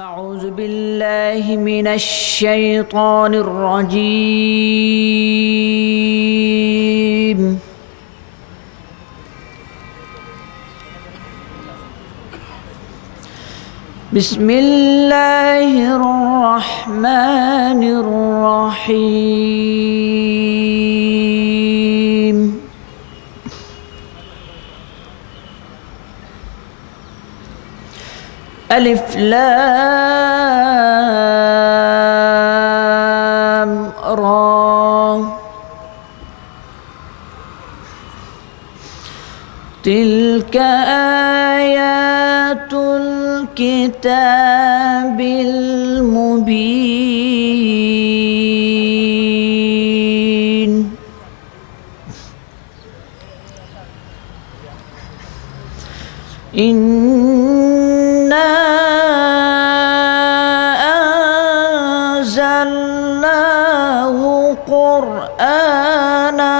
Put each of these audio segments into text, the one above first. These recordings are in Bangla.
أعوذ بالله من الشيطان الرجيم. بسم الله الرحمن الرحيم. ألف لام را تلك آيات الكتاب المبين. إنا أنزلناه قرآنا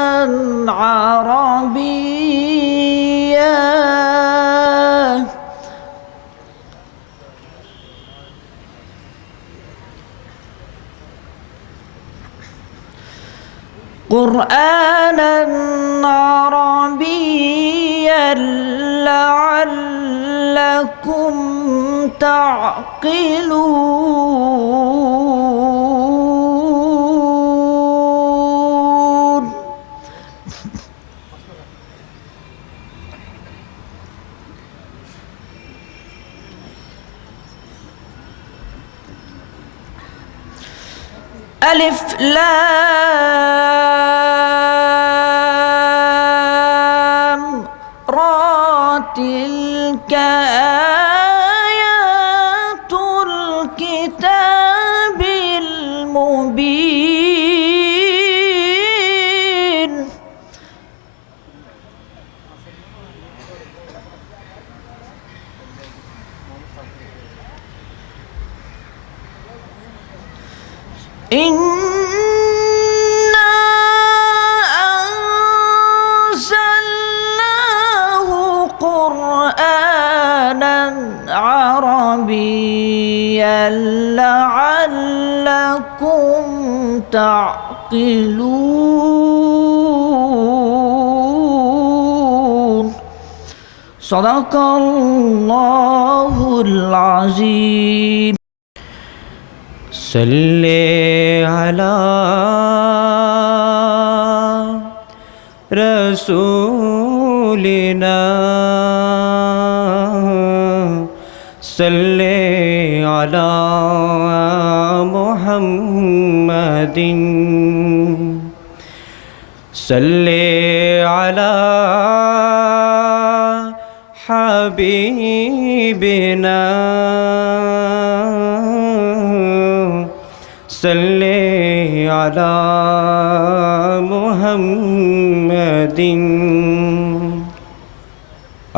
عربيا لعلكم تعقلون. ألف لام را تلك آيات الكتاب المبين. إنا أنزلناه قرآنا عربيا لعلكم تعقلون. صدق الله العظيم. صل على رسولنا صل على محمد صل على حبيبنا صل على محمد.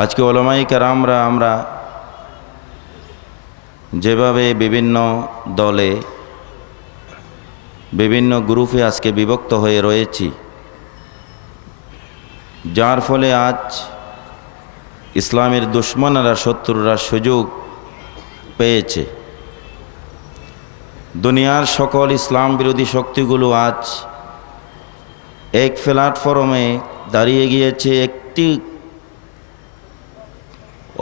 আজকে ওলামায়ে কেরামরা আমরা যেভাবে বিভিন্ন দলে বিভিন্ন গ্রুপে আজকে বিভক্ত হয়ে রয়েছি, যার ফলে আজ ইসলামের দুশমনরা শত্রুরা সুযোগ পেয়েছে। দুনিয়ার সকল ইসলাম বিরোধী শক্তিগুলো আজ এক প্ল্যাটফর্মে দাঁড়িয়ে গিয়েছে একটি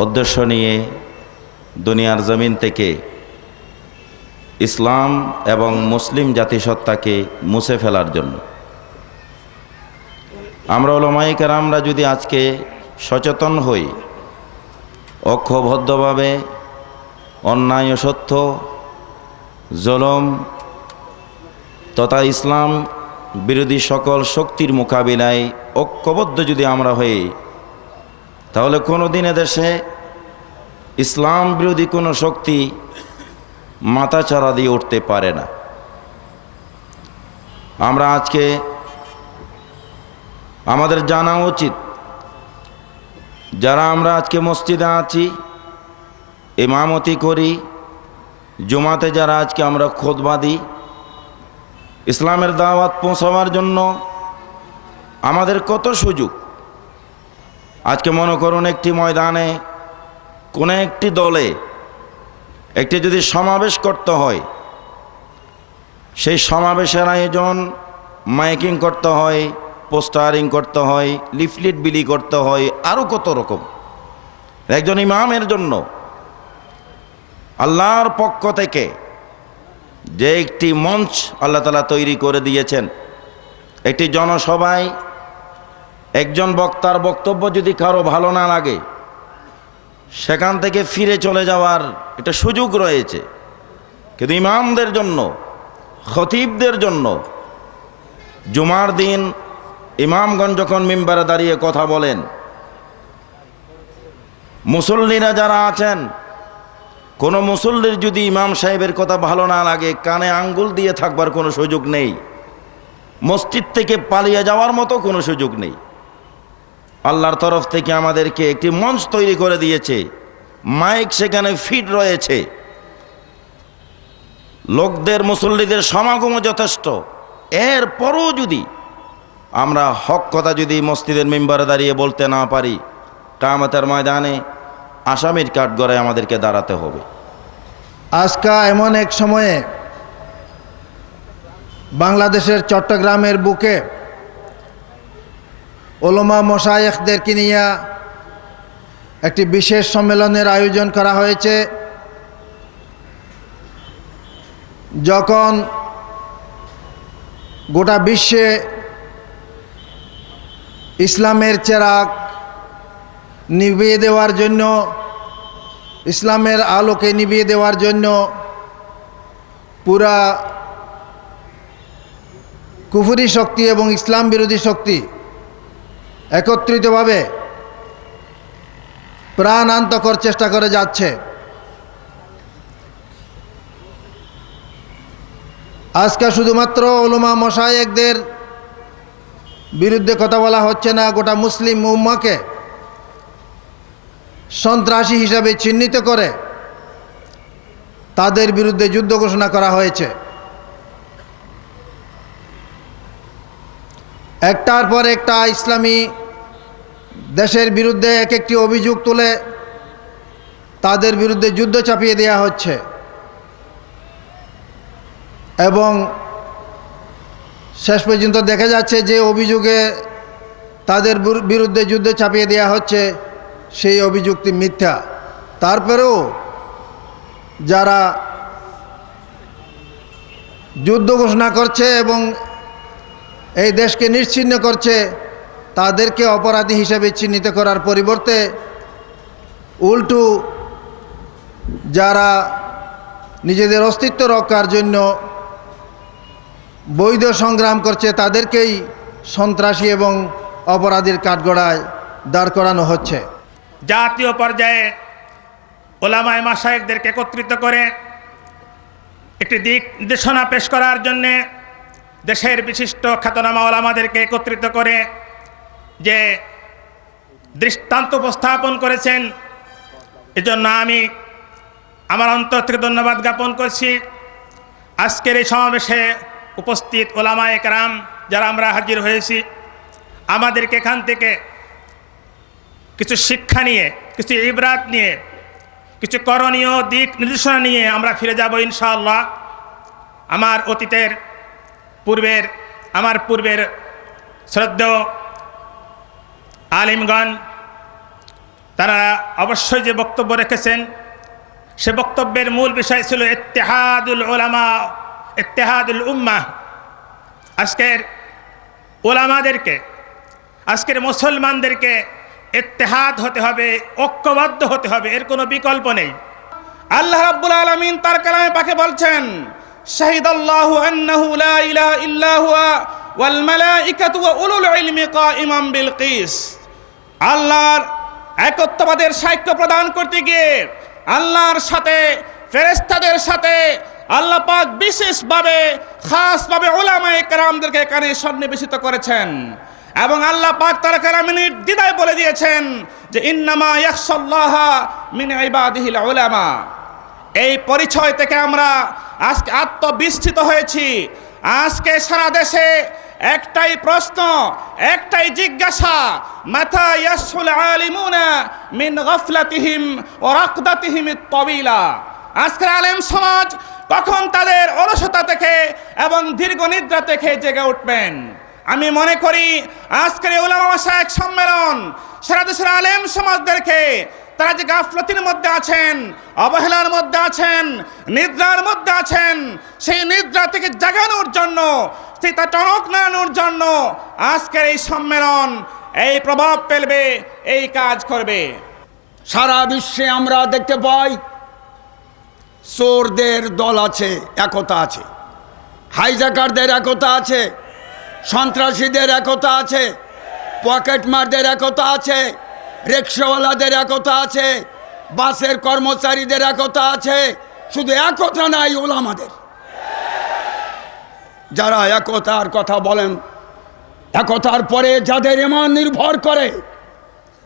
উদ্দেশ্য নিয়ে, দুনিয়ার জমিন থেকে ইসলাম এবং মুসলিম জাতিসত্তাকে মুছে ফেলার জন্য। আমরা উলামায়ে কেরামরা যদি আজকে সচেতন হই, ঐক্যবদ্ধভাবে অন্যায় সত্য জুলুম তথা ইসলাম বিরোধী সকল শক্তির মোকাবিলায় ঐক্যবদ্ধ যদি আমরা হই, তাহলে কোনো দিন এদেশে ইসলাম বিরোধী কোনো শক্তি মাথাচাড়া দিয়ে উঠতে পারে না। আমরা আজকে আমাদের জানা উচিত, যারা আমরা আজকে মসজিদে আছি, ইমামতি করি, জুমাতে যারা আজকে আমরা খুতবা দিই, ইসলামের দাওয়াত পৌঁছাবার জন্য আমাদের কত সুযোগ। আজকে মনে করুন একটি ময়দানে কোনো একটি দলে একটি যদি সমাবেশ করতে হয়, সেই সমাবেশের আয়োজন মাইকিং করতে হয়, পোস্টারিং করতে হয়, লিফলেট বিলি করতে হয়, আরও কত রকম। একজন ইমামের জন্য আল্লাহর পক্ষ থেকে যে একটি মঞ্চ আল্লাহ তাআলা তৈরি করে দিয়েছেন, একটি জনসভায় একজন বক্তার বক্তব্য যদি কারো ভালো না লাগে, সেখান থেকে ফিরে চলে যাওয়ার একটা সুযোগ রয়েছে। কিন্তু ইমামদের জন্য, খতিবদের জন্য জুমার দিন ইমামগণ যখন মিম্বারে দাঁড়িয়ে কথা বলেন, মুসল্লিরা যারা আছেন, কোনো মুসল্লির যদি ইমাম সাহেবের কথা ভালো না লাগে, কানে আঙ্গুল দিয়ে থাকবার কোনো সুযোগ নেই, মসজিদ থেকে পালিয়ে যাওয়ার মতো কোনো সুযোগ নেই। আল্লাহর তরফ থেকে আমাদেরকে একটি মঞ্চ তৈরি করে দিয়েছে, মাইক সেখানে ফিট রয়েছে, লোকদের, মুসল্লিদের সমাগমও যথেষ্ট। এরপরও যদি আমরা হক কথা যদি মসজিদের মিম্বারে দাঁড়িয়ে বলতে না পারি, কিয়ামতের ময়দানে আসামির কাঠগড়ায় আমাদেরকে দাঁড়াতে হবে। আজকা এমন এক সময়ে বাংলাদেশের চট্টগ্রামের বুকে ওলামা মশায়েখদেরকে নিয়ে একটি বিশেষ সম্মেলনের আয়োজন করা হয়েছে। যখন গোটা বিশ্বে ইসলামের চেরাগ নিভিয়ে দেওয়ার জন্য, ইসলামের আলোকে নিভিয়ে দেওয়ার জন্য পুরা কুফরি শক্তি এবং ইসলাম বিরোধী শক্তি একত্রিতভাবে প্রাণান্তকর চেষ্টা করে যাচ্ছে, আজকে শুধুমাত্র উলামা মাশায়েখদের বিরুদ্ধে কথা বলা হচ্ছে না, গোটা মুসলিম উম্মাহকে সন্ত্রাসী হিসাবে চিহ্নিত করে তাদের বিরুদ্ধে যুদ্ধ ঘোষণা করা হয়েছে। একটার পর একটা ইসলামী দেশের বিরুদ্ধে এক একটি অভিযোগ তুলে তাদের বিরুদ্ধে যুদ্ধ চাপিয়ে দেওয়া হচ্ছে এবং শেষ পর্যন্ত দেখা যাচ্ছে যে অভিযোগে তাদের বিরুদ্ধে যুদ্ধ চাপিয়ে দেওয়া হচ্ছে সেই অভিযুক্তি মিথ্যা। তারপরেও যারা যুদ্ধ ঘোষণা করছে এবং এই দেশকে নিশ্চিহ্ন করছে তাদেরকে অপরাধী হিসেবে চিহ্নিত করার পরিবর্তে উল্টো যারা নিজেদের অস্তিত্ব রক্ষার জন্য বৈধ সংগ্রাম করছে তাদেরকেই সন্ত্রাসী এবং অপরাধীর কাঠগড়ায় দাঁড় করানো হচ্ছে। জাতীয় পর্যায়ে ওলামায়ে মাশায়েখদেরকে একত্রিত করে একটি দিক নির্দেশনা পেশ করার জন্যে দেশের বিশিষ্ট খ্যাতনামা ওলামাদেরকে একত্রিত করে যে দৃষ্টান্ত উপস্থাপন করেছেন, এজন্য আমি আমার অন্তর থেকে ধন্যবাদ জ্ঞাপন করছি। আজকের এই সমাবেশে উপস্থিত ওলামায়ে কেরাম যারা আমরা হাজির হয়েছি, আমাদেরকে এখান থেকে কিছু শিক্ষা নিয়ে, কিছু ইবরাত নিয়ে, কিছু করণীয় দিক নির্দেশনা নিয়ে আমরা ফিরে যাব ইনশাআল্লাহ। আমার পূর্বের শ্রদ্ধেয় আলিমগণ তারা অবশ্যই যে বক্তব্য রেখেছেন সে বক্তব্যের মূল বিষয় ছিল ইত্তেহাদুল উলামা, ইত্তেহাদুল উম্মাহ। আজকের ওলামাদেরকে, আজকের মুসলমানদেরকে ইত্তেহাদ হতে হবে, ঐক্যবদ্ধ হতে হবে, এর কোনো বিকল্প নেই। আল্লাহ রাব্বুল আলামিন তার কালামে পাকে বলছেন, শাহিদাল্লাহু আন্নাহু লা ইলাহা ইল্লা হুয়া ওয়াল মালাইকাতু ওয়া উলুল ইলমি কাইমান বিল কিস। আল্লাহর একত্ববাদের সাক্ষ্য প্রদান করতে গিয়ে আল্লাহর সাথে, ফেরেশতাদের সাথে আল্লাহ পাক বিশেষভাবে, খাসভাবে উলামায়ে কেরামদেরকে এখানে সন্নিবেশিত করেছেন এবং আল্লাহ পাক তার কালামে নির্দ্বিধায় বলে দিয়েছেন যে ইন্নামা ইয়াখশাল্লাহা মিন ইবাদিহিল উলামা। এই পরিচয় থেকে আমরা আজকে আত্মবিস্মৃত হয়েছি। আজকে সারা দেশে একটাই প্রশ্ন, একটাই জিজ্ঞাসা, মাতা ইয়াসুল আলিমুনা মিন গাফলাতিহিম ওয়া রাকদাতিহিম আত-তাবিলা। আজকের আলেম সমাজ কখন তাদের অলসতা থেকে এবং দীর্ঘ নিদ্রা থেকে জেগে উঠবেন? আমি মনে করি আজকের এই উলামা মাশায়েখ সম্মেলন সারা দেশের আলেম সমাজদেরকে, তারা যে গাফলতির মধ্যে আছেন, অবহেলার মধ্যে আছেন, নিদ্রার মধ্যে আছেন, সেই নিদ্রা থেকে জাগানোর জন্য, সেটা টনক নাড়ানোর জন্য আজকের এই সম্মেলন এই প্রভাব ফেলবে, এই কাজ করবে। সারা বিশ্বে আমরা দেখতে পাই চোরদের দল আছে, একতা আছে, হাইজাকারদের একতা আছে, সন্ত্রাসীদের একতা আছে, পকেটমারদের একতা আছে, রিক্সাওয়ালাদের একতা আছে, বাসের কর্মচারীদের একতা আছে। শুধু একতা নাই ওলামাদের। যারা একতার কথা বলেন, একতার পরে যাদের ঈমান নির্ভর করে,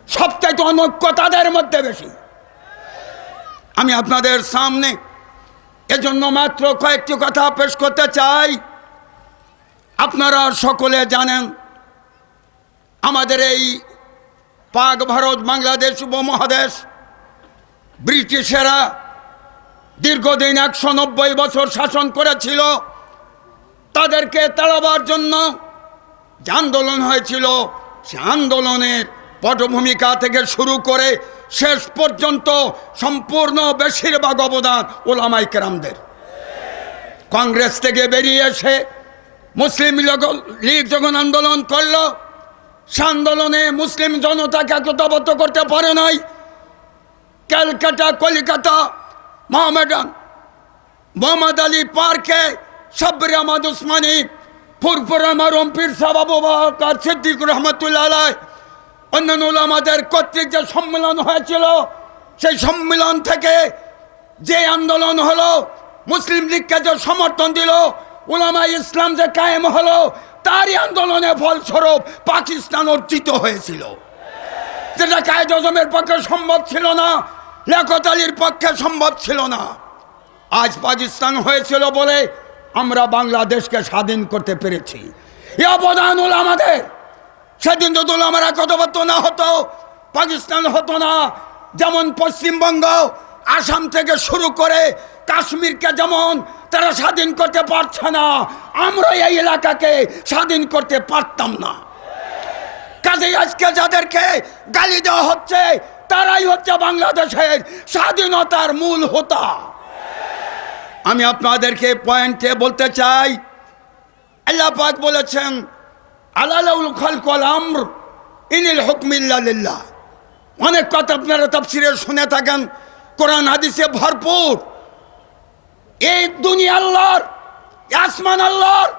সবথেকে অনৈক্য তাদের মধ্যে বেশি। আমি আপনাদের সামনে এজন্য মাত্র কয়েকটি কথা পেশ করতে চাই। আপনারা সকলে জানেন আমাদের এই পাক ভারত বাংলাদেশ উপমহাদেশ ব্রিটিশেরা দীর্ঘদিন 190 বছর শাসন করেছিল। তাদেরকে তাড়াবার জন্য যে আন্দোলন হয়েছিল, সে আন্দোলনের পটভূমিকা থেকে শুরু করে শেষ পর্যন্ত সম্পূর্ণ বেশিরভাগ অবদান ওলামায়ে কেরামদের। কংগ্রেস থেকে বেরিয়ে এসে মুসলিম লীগ যখন আন্দোলন করল, সে আন্দোলনে মুসলিম জনতাকে একতাবদ্ধ করতে পারে নাই। ক্যালকাটা, কলিকাতা, মোহাম্মদ আলী পার্কে সাব্বির আহমদ উসমানী, ফুরফুরা মারুম পীর সাহেব আবু বকর সিদ্দিক রহমতুল্লাহ আলাইহ, অন্যান্য ওলামাদের কর্তৃক যে সম্মেলন হয়েছিল, সেই সম্মেলন থেকে যে আন্দোলন হলো, মুসলিম লীগকে যে সমর্থন দিল, উলামা ইসলাম যে কায়েম হলো, তারই আন্দোলনে ফলস্বরূপ পাকিস্তান অর্জিত হয়েছিল, যেটা কায়েদ আজমের পক্ষে সম্ভব ছিল না, লিয়াকত আলীর পক্ষে সম্ভব ছিল না। আজ পাকিস্তান হয়েছিল বলে আমরা বাংলাদেশকে স্বাধীন করতে পেরেছি। এ অবদান ওলামাদের। সেদিন যদি ওলামারা একতাবদ্ধ না হতো, পাকিস্তান হতো না। যেমন পশ্চিমবঙ্গ, আসাম থেকে শুরু করে কাশ্মীরকে যেমন তারা স্বাধীন করতে পারছে না, আমরা এই এলাকাকে স্বাধীন করতে পারতাম না। কাজেই আজকে যাদেরকে গালি দেওয়া হচ্ছে, তারাই হচ্ছে বাংলাদেশের স্বাধীনতার মূল হোতা। আমি আপনাদেরকে পয়েন্টে বলতে চাই, আল্লাহ পাক বলেছেন আলালাউল খালক ওয়াল আমর ইনিল হুকম ইল্লা লিল্লাহ। অনেক কথা আপনারা তাফসীরে শুনে থাকেন, কোরআন হাদিসে ভরপুর। এই দুনিয়া আল্লাহর, আসমান আল্লাহর,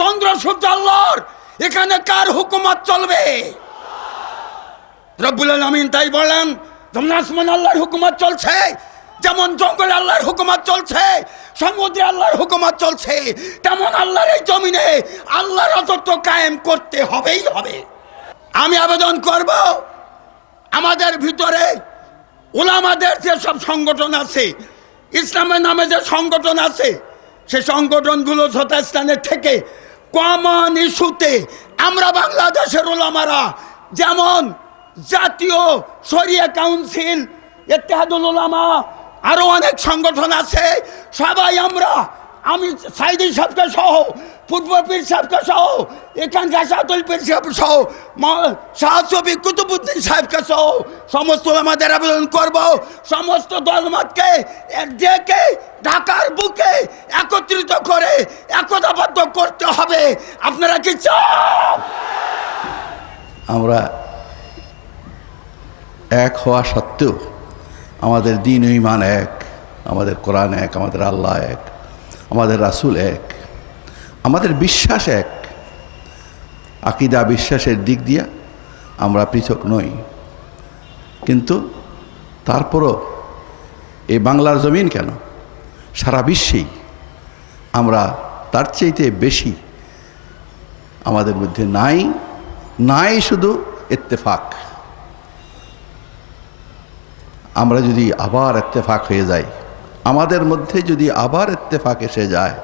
চন্দ্র সূর্য আল্লাহর, এখানে কার হুকুমত চলবে? রব্বুল আলামিন তাই বলেন, যেমন আসমান আল্লাহর হুকুমত চলছে, যেমন জঙ্গলে আল্লাহর হুকুমত চলছে, সমুদ্রে আল্লাহর হুকুমত চলছে, তেমন আল্লাহর এই জমিনে আল্লাহর রাজত্ব কায়েম করতে হবেই হবে। আমি আবেদন করব, আমাদের ভিতরে উলামাদের যে সব সংগঠন আছে, ইসলামের নামে যে সংগঠন আছে, সে সংগঠনগুলো যথাস্থানে থেকে কমন ইস্যুতে আমরা বাংলাদেশের উলামারা, যেমন জাতীয় শরিয়া কাউন্সিল, ইত্তেহাদুল উলামা, আরো অনেক সংগঠন আছে, সবাই আমরা, আমি সাইদি সাহেবকে সহ, পূর্ব পীর সাহেবকে সহ, এখানকার শাহাদুল পীর সাহেব সহ, শাহ শফি কুতুবউদ্দিন সাহেবকে সহ সমস্ত আমাদের আবেদন করব, সমস্ত দলমতকে ডেকে ঢাকার বুকে একত্রিত করে একতাবদ্ধ করতে হবে। আপনারা কি চান? আমরা এক হওয়া সত্ত্বেও আমাদের দ্বীন ও ঈমান এক, আমাদের কোরআন এক, আমাদের আল্লাহ এক, আমাদের রাসূল এক, আমাদের বিশ্বাস এক। আকীদা বিশ্বাসের দিক দিয়ে আমরা পৃথক নই, কিন্তু তারপরও এই বাংলার জমিন কেন, সারা বিশ্বেই আমরা তার চাইতে বেশি আমাদের মধ্যে নাই শুধু ইত্তেফাক। আমরা যদি আবার ইত্তেফাক হয়ে যাই, আমাদের মধ্যে যদি আবার ইত্তেফাক এসে যায়,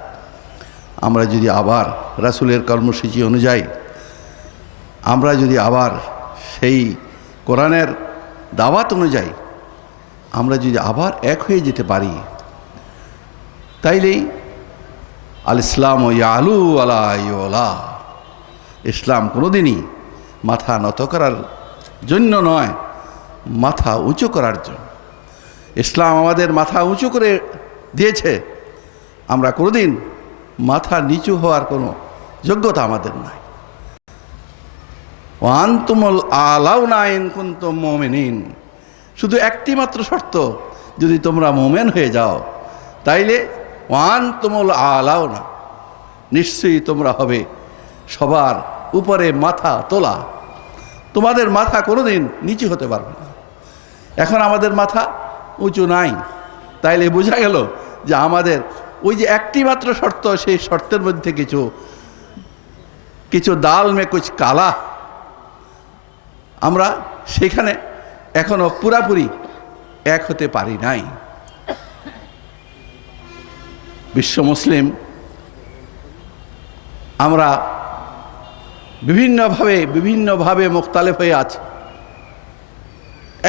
আমরা যদি আবার রাসূলের কর্মসূচি অনুযায়ী, আমরা যদি আবার সেই কোরআনের দাওয়াত অনুযায়ী আমরা যদি আবার এক হয়ে যেতে পারি, তাইলেই আল ইসলাম ইয়ালু আলা ইউলা, ইসলাম কোনোদিনই মাথা নত করার জন্য নয়, মাথা উঁচু করার জন্য। ইসলাম আমাদের মাথা উঁচু করে দিয়েছে, আমরা কোনোদিন মাথা নিচু হওয়ার কোনো যোগ্যতা আমাদের নাই। ওয়ান্তুমুল আলাউনা ইন কুনতুম মুমিনিন, শুধু একটি মাত্র শর্ত, যদি তোমরা মোমেন হয়ে যাও তাইলে ওয়ান্তুমুল আলাউনা, নিশ্চয়ই তোমরা হবে সবার উপরে মাথা তোলা, তোমাদের মাথা কোনোদিন নিচু হতে পারবে না। এখন আমাদের মাথা উঁচু নাই, তাইলে বোঝা গেল যে আমাদের ওই যে একটি মাত্র শর্ত, সেই শর্তের মধ্যে কিছু দাল মে কুছ কালা, আমরা সেখানে এখনো পুরাপুরি এক হতে পারি নাই। বিশ্ব মুসলিম আমরা বিভিন্নভাবে মুখতালেফ হয়ে আছি।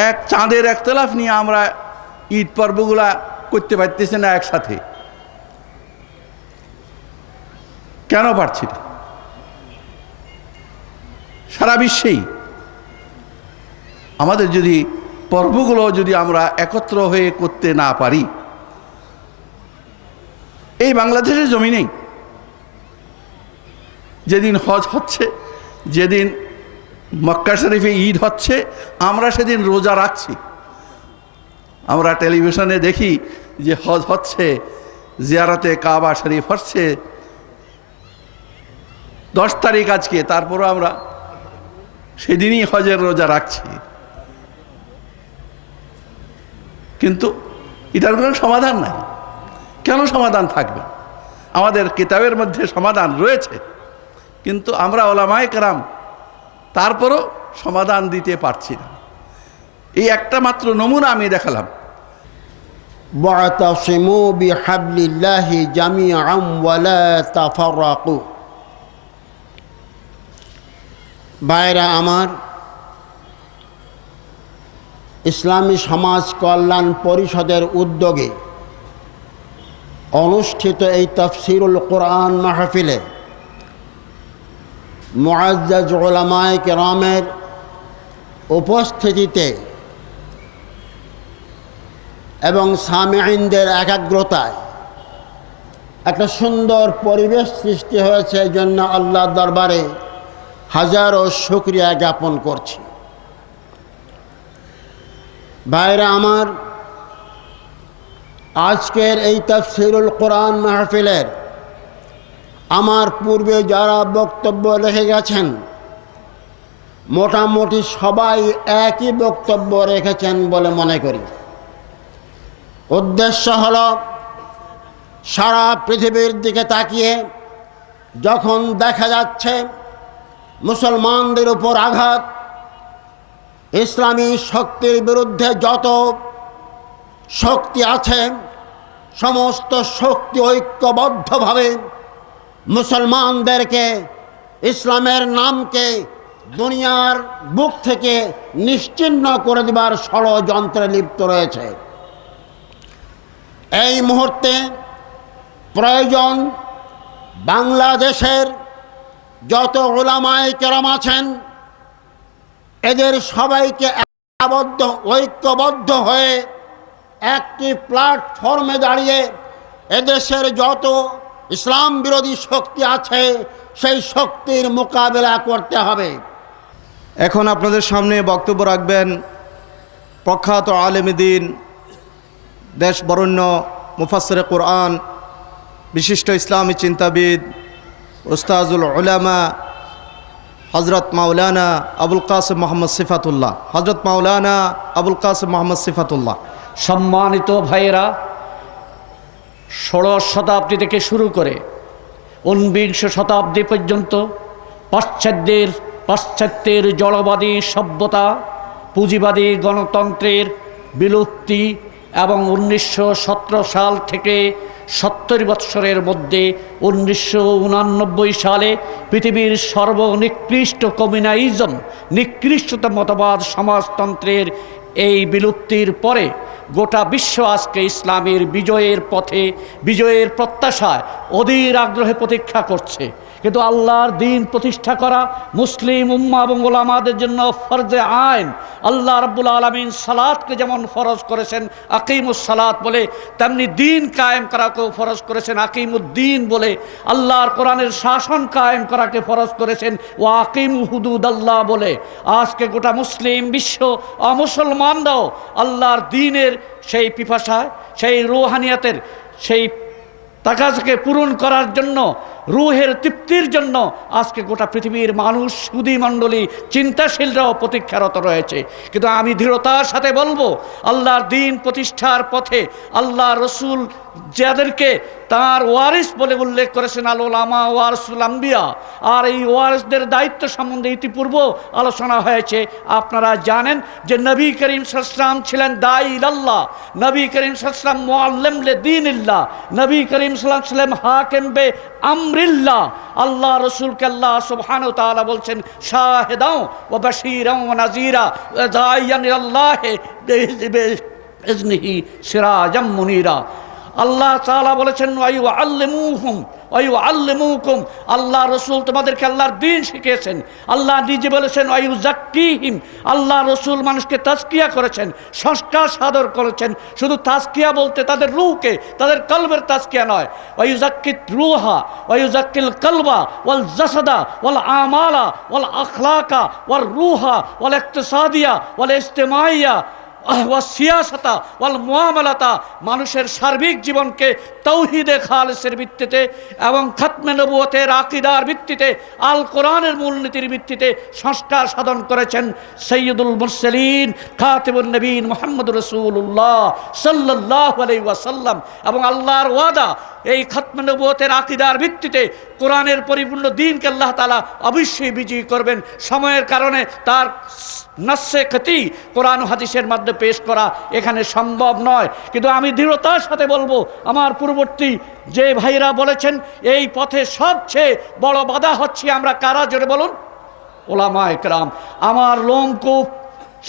এক চাঁদের একতলাফ নিয়ে আমরা ঈদ পর্বগুলা করতে পারতেছি না একসাথে। কেন পারছি না? সারা বিশ্বেই আমাদের যদি পর্বগুলো যদি আমরা একত্র হয়ে করতে না পারি, এই বাংলাদেশের জমিনেই যেদিন হজ হচ্ছে, যেদিন মক্কা শরীফে ঈদ হচ্ছে, আমরা সেদিন রোজা রাখছি। আমরা টেলিভিশনে দেখি যে হজ হচ্ছে, জিয়ারতে কাবা শরীফ হচ্ছে 10 তারিখ আজকে, তারপরও আমরা সেদিনই হজের রোজা রাখছি। কিন্তু এটার কোনো সমাধান নাই। কেন সমাধান থাকবে? আমাদের কিতাবের মধ্যে সমাধান রয়েছে, কিন্তু আমরা ওলামায়ে কেরাম তারপরও সমাধান দিতে পারছি না। এই একটা মাত্র নমুনা আমি দেখালাম। ওয়াতাসিমু বিহাবলিল্লাহি জামিআন ওয়া লা তাফাররাকু। ভাইরা আমার, ইসলামী সমাজ কল্যাণ পরিষদের উদ্যোগে অনুষ্ঠিত এই তাফসিরুল কোরআন মাহফিলে মুআজ্জাজ উলামায়ে কেরামের উপস্থিতিতে এবং সামিঈনদের একাগ্রতায় একটা সুন্দর পরিবেশ সৃষ্টি হয়েছে। এই জন্য আল্লাহর দরবারে হাজারো শুকরিয়া জ্ঞাপন করছি। ভাইরা আমার, আজকের এই তাফসিরুল কোরআন মাহফিলের আমার পূর্বে যারা বক্তব্য রেখে গেছেন, মোটামুটি সবাই একই বক্তব্য রেখেছেন বলে মনে করি। উদ্দেশ্য হল, সারা পৃথিবীর দিকে তাকিয়ে যখন দেখা যাচ্ছে মুসলমানদের উপর আঘাত, ইসলামী শক্তির বিরুদ্ধে যত শক্তি আছে সমস্ত শক্তি ঐক্যবদ্ধভাবে মুসলমানদেরকে, ইসলামের নামকে দুনিয়ার বুক থেকে নিশ্চিহ্ন করে দেবার ষড়যন্ত্রে লিপ্ত রয়েছে। এই মুহূর্তে প্রয়োজন বাংলাদেশের যত উলামায়ে কেরাম আছেন এদের সবাইকে ঐক্যবদ্ধ হয়ে একটি প্ল্যাটফর্মে দাঁড়িয়ে এদেশের যত ইসলাম বিরোধী শক্তি আছে সেই শক্তির মোকাবেলা করতে হবে। এখন আপনাদের সামনে বক্তব্য রাখবেন প্রখ্যাত আলেমে দ্বীন, দেশ বরেণ্য মুফাসসিরে কোরআন, বিশিষ্ট ইসলামী চিন্তাবিদ, উস্তাজুল উলামা হযরত মাওলানা আবুল কাসেম মোহাম্মদ সিফাতুল্লাহ। হযরত মাওলানা আবুল কাসেম মোহাম্মদ সিফাতুল্লাহ। সম্মানিত ভাইয়েরা, 16 শতাব্দী থেকে শুরু করে 19 শতাব্দী পর্যন্ত পাশ্চাত্যের জড়বাদী সভ্যতা, পুঁজিবাদী গণতন্ত্রের বিলুপ্তি এবং 1917 সাল থেকে 70 বৎসরের মধ্যে 1989 সালে পৃথিবীর সর্বনিকৃষ্ট কমিউনিজম, নিকৃষ্টতম মতবাদ সমাজতন্ত্রের এই বিলুপ্তির পরে গোটা বিশ্ব আজকে ইসলামের বিজয়ের পথে, বিজয়ের প্রত্যাশায় অধীর আগ্রহে প্রতীক্ষা করছে। কিন্তু আল্লাহর দ্বীন প্রতিষ্ঠা করা মুসলিম উম্মাহ এবং ওলামাদের জন্য ফরজে আইন। আল্লাহ রাব্বুল আলামিন সালাতকে যেমন ফরজ করেছেন আকিমুস সালাত বলে, তেমনি দ্বীন কায়েম করাকেও ফরজ করেছেন আকিমুদ্দীন বলে। আল্লাহর কোরআনের শাসন কায়েম করাকে ফরজ করেছেন ও আকিমু হুদুদাল্লাহ বলে। আজকে গোটা মুসলিম বিশ্ব অমুসলমানরাও আল্লাহর দ্বীনের সেই পিপাসায়, সেই রুহানিয়াতের সেই তাকাজকে পূরণ করার জন্য, রুহের তৃপ্তির জন্য আজকে গোটা পৃথিবীর মানুষ, সুদী মণ্ডলী, চিন্তাশীলরাও প্রতীক্ষারত রয়েছে। কিন্তু আমি দৃঢ়তার সাথে বলবো, আল্লাহর দ্বীন প্রতিষ্ঠার পথে আল্লাহ রসুল যাদেরকে তার ওয়ারিস বলে উল্লেখ করেছেন, আল উলামা ওয়ারিসুল আম্বিয়া, আর এই ওয়ারিসদের দায়িত্ব সম্বন্ধে ইতিপূর্ব আলোচনা হয়েছে। আপনারা জানেন যে নবী করিম সাল্লাল্লাহু আলাইহি ওয়াসাল্লাম ছিলেন দাঈ ইলাল্লাহ, নবী করিম সাল্লাল্লাহু আলাইহি ওয়াসাল্লাম মুআল্লিম লিদ্দীনিল্লাহ, নবী করিম সাল্লাল্লাহু আলাইহি ওয়াসাল্লাম হাকিম বে আমরিল্লাহ। আল্লাহ রসুলকে আল্লাহ সুবহানাহু ওয়া তাআলা বলছেন শাহিদাও ওয়া বাশীরাও ওয়া নাযীরা ওয়া দাঈয়ান ইলাল্লাহি বিইজনিহি সিরাজাম মুনীরা। আল্লাহ তাআলা বলেছেন ওয়াইউআল্লিমুকুম, আল্লাহ রসুল তোমাদেরকে আল্লাহর দ্বীন শিখিয়েছেন। আল্লাহ নিজে বলেছেন ওয়াইউযাক্কিহিম, আল্লাহ রসুল মানুষকে তাজকিয়া করেছেন, সংস্কার সাধন করেছেন। শুধু তাজকিয়া বলতে তাদের রূহকে, তাদের কলবের তাজকিয়া নয়। ওয়াইউযাক্কিত রূহা ওয়াইউযাক্কিল কলবা ওয়াল জাসাদা ওয়াল আমালা ওয়াল আখলাকা ওয়াল রূহা ওয়াল ইকতিসাদিয়া ওয়াল ইজতিমাইয়া সিয়াসতা ওয়াল মুআমালাতা, মানুষের সার্বিক জীবনকে তাওহীদে খালেসের ভিত্তিতে এবং খাতমে নবুয়তের আকীদার ভিত্তিতে, আল কোরআনের মূলনীতির ভিত্তিতে সংস্কার সাধন করেছেন সাইয়্যিদুল মুরসালিন খাতিমুন নবীন মুহাম্মদুর রাসূলুল্লাহ সাল্লাল্লাহু আলাইহি ওয়াসাল্লাম। এবং আল্লাহর ওয়াদা, এই খাতমে নবুয়তের আকীদার ভিত্তিতে কোরআনের পরিপূর্ণ দ্বীনকে আল্লাহ তাআলা অবশ্যই বিজয়ী করবেন। সময়ের কারণে তার নাসে কতি কোরআন হাদিসের মাধ্যমে পেশ করা এখানে সম্ভব নয়। কিন্তু আমি দৃঢ়তার সাথে বলবো, আমার পূর্ববর্তী যে ভাইরা বলেছেন এই পথে সবচেয়ে বড় বাধা হচ্ছে আমরা কারা, জোরে বলুন? ওলামায়ে কেরাম। আমার লোমকূপ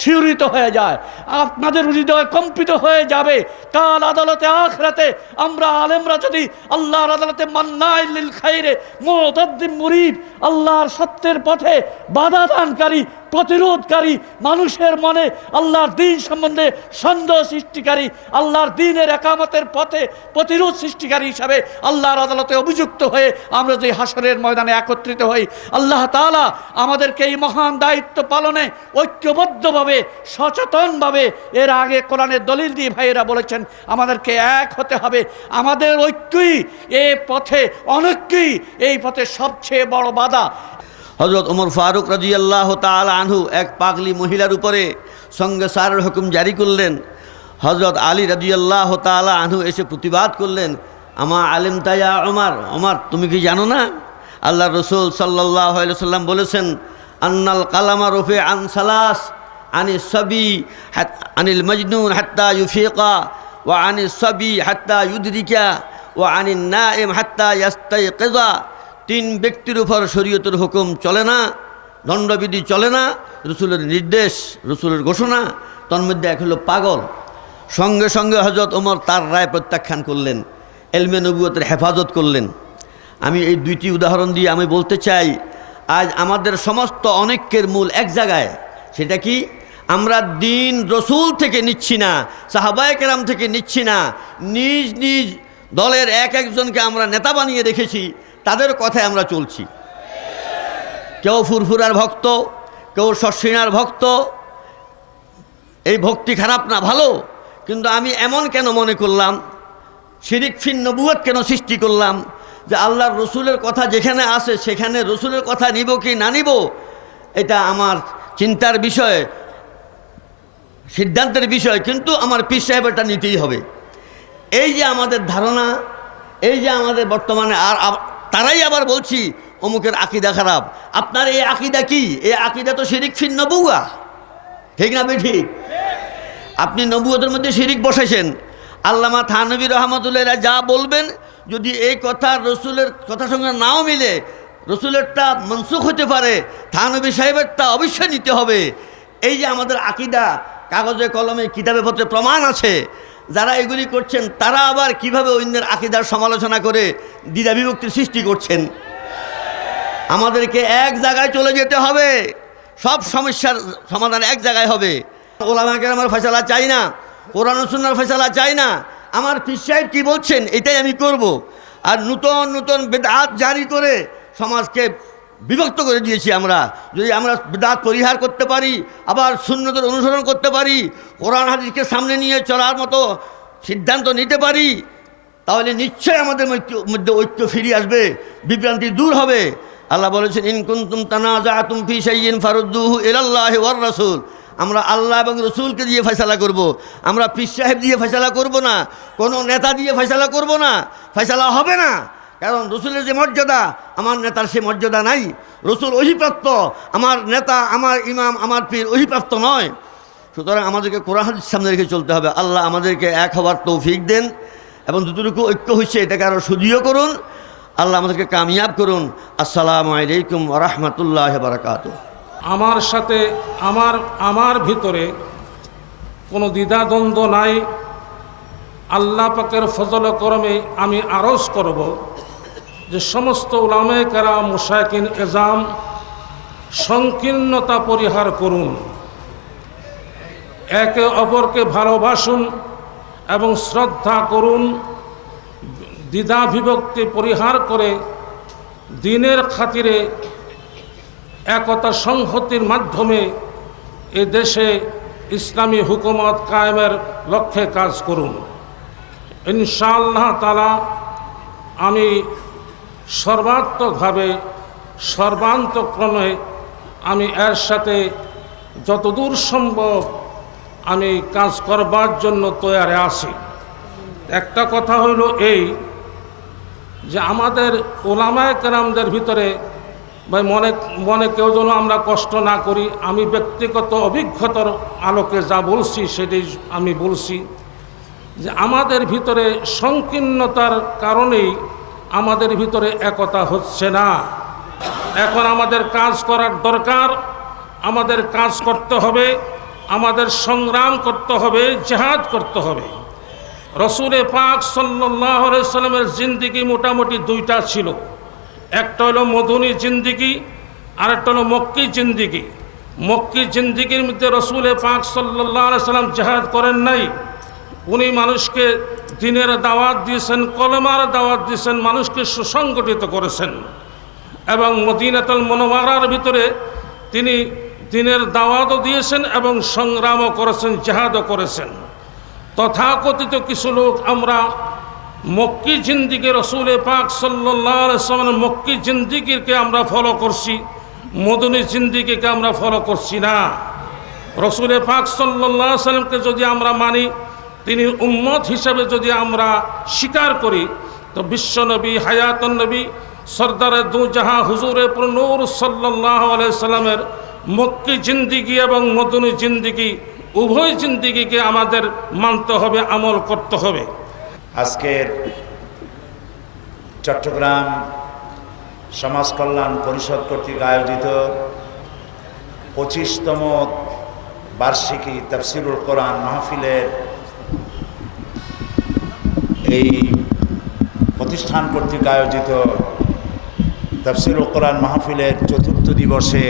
শিহরিত হয়ে যায়, আপনাদের হৃদয় কম্পিত হয়ে যাবে। কাল আদালতে আখিরাতে আমরা আলেমরা যদি আল্লাহর আদালতে মান্নাইল লিল খাইরে মুতাদ্দিম মুরিদ, আল্লাহর সত্যের পথে বাধা দানকারী, প্রতিরোধকারী, মানুষের মনে আল্লাহর দ্বীন সম্বন্ধে সন্দেহ সৃষ্টিকারী, আল্লাহর দ্বীনের একামতের পথে প্রতিরোধ সৃষ্টিকারী হিসাবে আল্লাহর আদালতে অভিযুক্ত হয়ে আমরা যে হাসরের ময়দানে একত্রিত হই, আল্লাহ তাআলা আমাদেরকে এই মহান দায়িত্ব পালনে ঐক্যবদ্ধভাবে, সচেতনভাবে, এর আগে কোরআনের দলিল দিয়ে ভাইয়েরা বলেছেন আমাদেরকে এক হতে হবে। আমাদের ঐক্যই এই পথে, অনৈক্যই এই পথে সবচেয়ে বড় বাধা। হযরত ওমর ফারুক রাদিয়াল্লাহু তাআলা আনহু এক পাগলি মহিলার উপরে সঙ্গে সারের হুকুম জারি করলেন। হযরত আলী রাদিয়াল্লাহু তাআলা আনহু এসে প্রতিবাদ করলেন, আমা আলিম তায়া ওমর, ওমর তুমি কি জানো না আল্লাহ রসুল সাল্লাল্লাহু আলাইহি ওয়াসাল্লাম বলেছেন আন্নাল কালামা রুফি আন সালাস, আনিস সাবি আনিল মাজনুন হাত্তা ইউফিকা ওয়া আনিস সাবি হাত্তা ইউদরিকা ওয়া আনিন নাইম হাত্তা ইয়াস্তাইকিযা। তিন ব্যক্তির উপর শরীয়তের হুকুম চলে না, দণ্ডবিধি চলে না, রসুলের নির্দেশ, রসুলের ঘোষণা, তন্মধ্যে এক হলো পাগল। সঙ্গে সঙ্গে হযরত ওমর তার রায় প্রত্যাখ্যান করলেন, এলমে নবুয়তের হেফাজত করলেন। আমি এই দুইটি উদাহরণ দিয়ে আমি বলতে চাই, আজ আমাদের সমস্ত অনৈক্যের মূল এক জায়গায়। সেটা কি? আমরা দ্বীন রসুল থেকে নিচ্ছি না, সাহাবায়ে কেরাম থেকে নিচ্ছি না, নিজ নিজ দলের এক একজনকে আমরা নেতা বানিয়ে রেখেছি, তাদের কথায় আমরা চলছি। কেউ ফুরফুরার ভক্ত, কেউ শর্ষিনার ভক্ত। এই ভক্তি খারাপ না, ভালো, কিন্তু আমি এমন কেন মনে করলাম, শিরিক ফিন নবুয়ত কেন সৃষ্টি করলাম যে আল্লাহর রসুলের কথা যেখানে আসে সেখানে রসুলের কথা নিব কি না নিব, এটা আমার চিন্তার বিষয়, সিদ্ধান্তের বিষয়, কিন্তু আমার পীর সাহেব এটা নিতেই হবে। এই যে আমাদের ধারণা, এই যে আমাদের বর্তমানে, আর তারাই আবার বলছি অমুকের আকীদা খারাপ। আপনার এই আকীদা কি? এই আকীদা তো শিরিক ফিন নবুয়া, ঠিক না? ঠিক। আপনি নবুয়তের মধ্যে শিরিক বসাইছেন, আল্লামা থানভী রহমতুল্লাহ যা বলবেন, যদি এই কথা রসুলের কথার সঙ্গে নাও মিলে, রসুলেরটা মনসুখ হতে পারে, থানভী সাহেবেরটা অবশ্যই নিতে হবে। এই যে আমাদের আকিদা কাগজে কলমে কিতাবে পত্রে প্রমাণ আছে, যারা এগুলি করছেন তারা আবার কিভাবে অন্যের আকিদার সমালোচনা করে দ্বিধা বিভক্তির সৃষ্টি করছেন। আমাদেরকে এক জায়গায় চলে যেতে হবে, সব সমস্যার সমাধান এক জায়গায় হবে। ওলামা কেরামের ফয়সালা চাই না, কোরআন ও সুন্নাহর ফয়সালা চাই না, আমার পীর সাহেব কী বলছেন এটাই আমি করব। আর নূতন নূতন বিদআত জারি করে সমাজকে বিভক্ত করে দিয়েছি আমরা। যদি আমরা বিদআত পরিহার করতে পারি, আবার সুন্নতের অনুসরণ করতে পারি, কোরআন হাদিসকে সামনে নিয়ে চলার মতো সিদ্ধান্ত নিতে পারি, তাহলে নিশ্চয় আমাদের মধ্যে ঐক্য ফিরিয়ে আসবে, বিভ্রান্তি দূর হবে। আল্লাহ বলেছেন, ইন কুনতুম তানাযাআতুম ফি শাইইন ফারুদ্দুহু ইলাল্লাহি ওয়ার রাসূল। আমরা আল্লাহ এবং রসুলকে দিয়ে ফয়সালা করব। আমরা পীর সাহেব দিয়ে ফয়সালা করব না, কোনো নেতা দিয়ে ফয়সালা করব না, ফয়সালা হবে না। কারণ রসুলের যে মর্যাদা, আমার নেতার সে মর্যাদা নাই। রসুল অহিপ্রাপ্ত, আমার নেতা, আমার ইমাম, আমার পীর অহিপ্রাপ্ত নয়। সুতরাং আমাদেরকে কোরআন হাদিস সামনে রেখে চলতে হবে। আল্লাহ আমাদেরকে এক হওয়ার তৌফিক দেন এবং যতটুকু ঐক্য হচ্ছে এটাকে আরও সুদৃঢ় করুন। আল্লাহ আমাদেরকে কামিয়াব করুন। আসসালামু আলাইকুম ওয়া রাহমাতুল্লাহি ওয়া বারাকাতুহু। আমার সাথে আমার ভিতরে কোনো দ্বিধাদ্বন্দ্ব নাই। আল্লাহ পাকের ফজল করমে আমি আরজ করব যে সমস্ত উলামায়ে কেরাম, মুশাইখিন এজাম সংকীর্ণতা পরিহার করুন, একে অপরকে ভালোবাসুন এবং শ্রদ্ধা করুন। দ্বিধা বিভক্তি পরিহার করে দ্বীনের খাতিরে একতা সংহতির মাধ্যমে এ দেশে ইসলামী হুকুমত কায়েমের লক্ষ্যে কাজ করুন। ইনশাআল্লাহ তাআলা আমি সর্বাত্মকভাবে সর্বান্তক্রমে আমি এর সাথে যতদূর সম্ভব আমি কাজ করবার জন্য তৈয়ারে আছি। একটা কথা হইল এই যে আমাদের ওলামায়ে কেরামদের ভিতরে ভাই মনে কেউ যেন আমরা কষ্ট না করি। আমি ব্যক্তিগত অভিজ্ঞতার আলোকে যা বলছি সেটাই আমি বলছি যে আমাদের ভিতরে সংকীর্ণতার কারণেই আমাদের ভিতরে একতা হচ্ছে না। এখন আমাদের কাজ করার দরকার, আমাদের কাজ করতে হবে, আমাদের সংগ্রাম করতে হবে, জিহাদ করতে হবে। রসুলে পাক সাল্লাল্লাহু আলাইহি সাল্লামের জিন্দেগি মোটামুটি দুইটা ছিল, একটা হলো মদনী জিন্দেগি আর একটা হলো মক্কি জিন্দেগি। মক্কি জিন্দেগির মধ্যে রসুলে পাক সাল্লাল্লাহু আলাইহি সাল্লাম জিহাদ করেন নাই, উনি মানুষকে দ্বীনের দাওয়াত দিয়েছেন, কলেমার দাওয়াত দিয়েছেন, মানুষকে সুসংগঠিত করেছেন। এবং মদিনাতুল মুনাওয়ারার ভিতরে তিনি দ্বীনের দাওয়াতও দিয়েছেন এবং সংগ্রামও করেছেন, জিহাদও করেছেন। তথাকথিত কিছু লোক আমরা মক্কি জিন্দিগি, রসুল পাক সাল্লাল্লাহু আলাইহি ওয়াসাল্লামের মক্কি জিন্দিগিকে আমরা ফলো করছি, মদনী জিন্দিগিকে আমরা ফলো করছি না। রসুল পাক সাল্লাল্লাহু আলাইহি ওয়াসাল্লামকে যদি আমরা মানি, তিনি উম্মত হিসাবে যদি আমরা স্বীকার করি, তো বিশ্বনবী, হায়াতুন নবী, সরদারে দু জাহাঁ হুজুরে পুরনূর সাল্লাল্লাহু আলাইহি ওয়াসাল্লামের মক্কি জিন্দিগি এবং মদনী জিন্দিগি উভয় জিন্দিগিকে আমাদের মানতে হবে, আমল করতে হবে। আজকের চট্টগ্রাম সমাজ কল্যাণ পরিষদ কর্তৃক আয়োজিত 25তম বার্ষিকী তাফসিরুল কোরআন মাহফিলের এই প্রতিষ্ঠান কর্তৃক আয়োজিত তাফসিরুল কোরআন মাহফিলের চতুর্থ দিবসে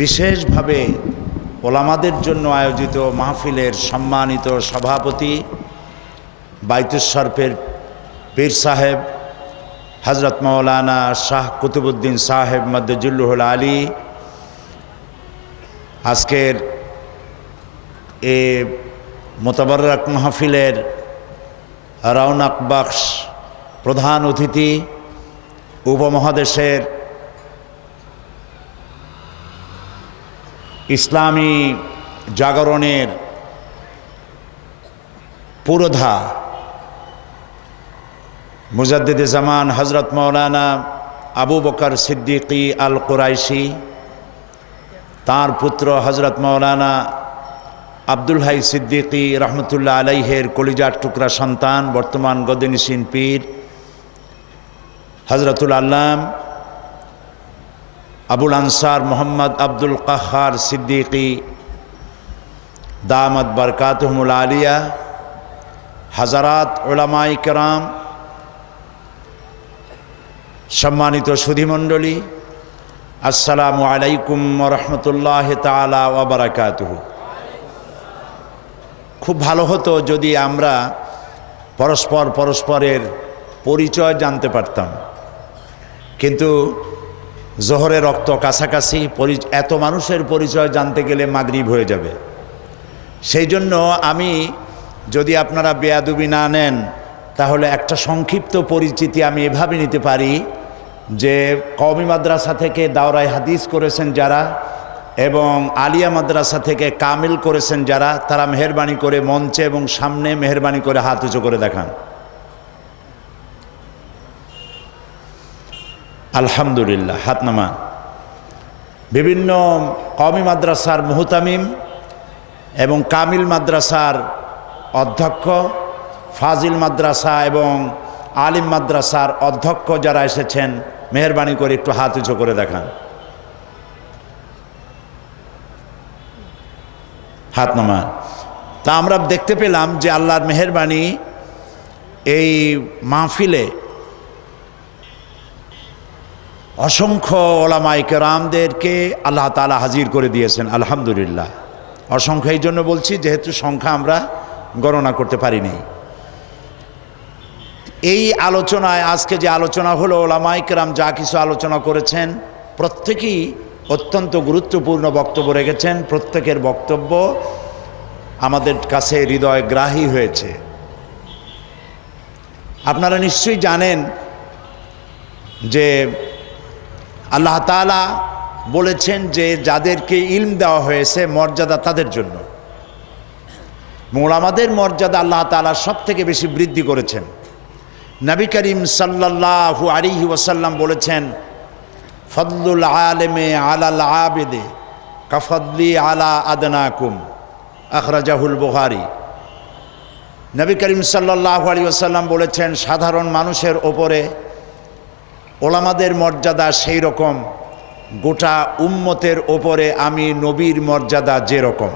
বিশেষভাবে ওলামাদের জন্য আয়োজিত মাহফিলের সম্মানিত সভাপতি বাইতুস শরফের পীর সাহেব হজরত মৌলানা শাহ কুতুবুদ্দিন সাহেব মদ্দুজুল্লুহুল আলী, আজকের এ মোতাবারক মাহফিলের রওনাক বখশ প্রধান অতিথি, উপমহাদেশের ইসলামী জাগরণের পুরোধা মুজাদ্দিদে জামান হজরত মৌলানা আবু বকর সিদ্দিকী আল কুরাইশি, তাঁর পুত্র হজরত মৌলানা আব্দুল হাই সিদ্দিকী রহমতুল্লাহ আলাইহের কলিজার টুকরা সন্তান, বর্তমান গদিনিসিন পীর হজরতুল আল্লাম আবুল আনসার মোহাম্মদ আব্দুল কাহার সিদ্দিকী দামাত বরকাতুহুমুল আলিয়া, হাজারাত উলামায়ে কেরাম, সম্মানিত সুধীমণ্ডলী, আসসালামু আলাইকুম ওয়া রাহমাতুল্লাহি তাআলা ওয়া বারাকাতুহু। খুব ভালো হতো যদি আমরা পরস্পরের পরিচয় জানতে পারতাম, কিন্তু জোহরের রক্ত কাছাকাছি, এত মানুষের পরিচয় জানতে গেলে মাগরিব হয়ে যাবে। সেই জন্য আমি, যদি আপনারা বেয়াদবি না নেন, তাহলে একটা সংক্ষিপ্ত পরিচিতি আমি এভাবে নিতে পারি যে কওমি মাদ্রাসা থেকে দাওরায়ে হাদিস করেছেন যারা এবং আলিয়া মাদ্রাসা থেকে কামিল করেছেন যারা, তারা মেহেরবানি করে মঞ্চে এবং সামনে মেহেরবানি করে হাত উঁচু করে দেখান। আলহামদুলিল্লাহ, হাত নামান। বিভিন্ন কওমি মাদ্রাসার মুহতামিম এবং কামিল মাদ্রাসার অধ্যক্ষ, ফাজিল মাদ্রাসা এবং আলিম মাদ্রাসার অধ্যক্ষ যারা এসেছেন, মেহেরবানি করে একটু হাত উঁচু করে দেখান। হাত নামান। তা আমরা দেখতে পেলাম যে আল্লাহর মেহেরবানি, এই মাহফিলে অসংখ্য ওলামায়ে কেরামদেরকে আল্লাহ তাআলা হাজির করে দিয়েছেন। আলহামদুলিল্লাহ, অসংখ্য এই জন্য বলছি যেহেতু সংখ্যা আমরা গণনা করতে পারিনি। এই আলোচনায়, আজকে যে আলোচনা হলো, ওলামায়ে কেরাম যা কিছু আলোচনা করেছেন প্রত্যেকেই অত্যন্ত গুরুত্বপূর্ণ বক্তব্য রেখেছেন। প্রত্যেকের বক্তব্য আমাদের কাছে হৃদয়গ্রাহী হয়েছে। আপনারা নিশ্চয়ই জানেন যে আল্লাহ তাআলা বলেছেন যে যাদেরকে ইলম দেওয়া হয়েছে মর্যাদা তাদের জন্য। ওলামাদের মর্যাদা আল্লাহ তাআলা সব থেকে বেশি বৃদ্ধি করেছেন। নবী করিম সাল্লাল্লাহু আলাইহি ওয়াসাল্লাম বলেছেন, ফদলুল আলেমে আলাল আবেদে কাফদলি আলা আদনাকুম, আখরাজাহুল বুখারী। নবী করিম সাল্লাল্লাহু আলাইহি ওয়াসাল্লাম বলেছেন, সাধারণ মানুষের ওপরে ওলামাদের মর্যাদা সেই রকম গোটা উম্মতের ওপরে আমি নবীর মর্যাদা যেরকম।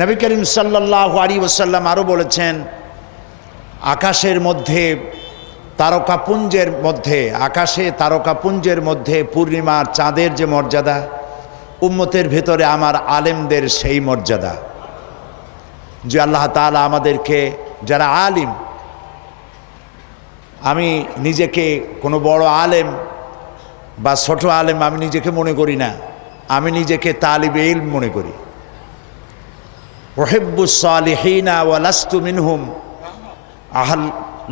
নবী করিম সাল্লাল্লাহু আলাইহি ওয়াসাল্লাম আরও বলেছেন, আকাশের মধ্যে তারকাপুঞ্জের মধ্যে, আকাশে তারকাপুঞ্জের মধ্যে পূর্ণিমার চাঁদের যে মর্যাদা, উম্মতের ভেতরে আমার আলেমদের সেই মর্যাদা। যে আল্লাহ তাআলা আমাদেরকে, যারা আলিম, আমি নিজেকে কোনো বড় আলেম বা ছোট আলেম আমি নিজেকে মনে করি না, আমি নিজেকে তালিবে ইলম মনে করি। উহিব্বুস সালিহিনা ওয়া লাস্তু মিনহুম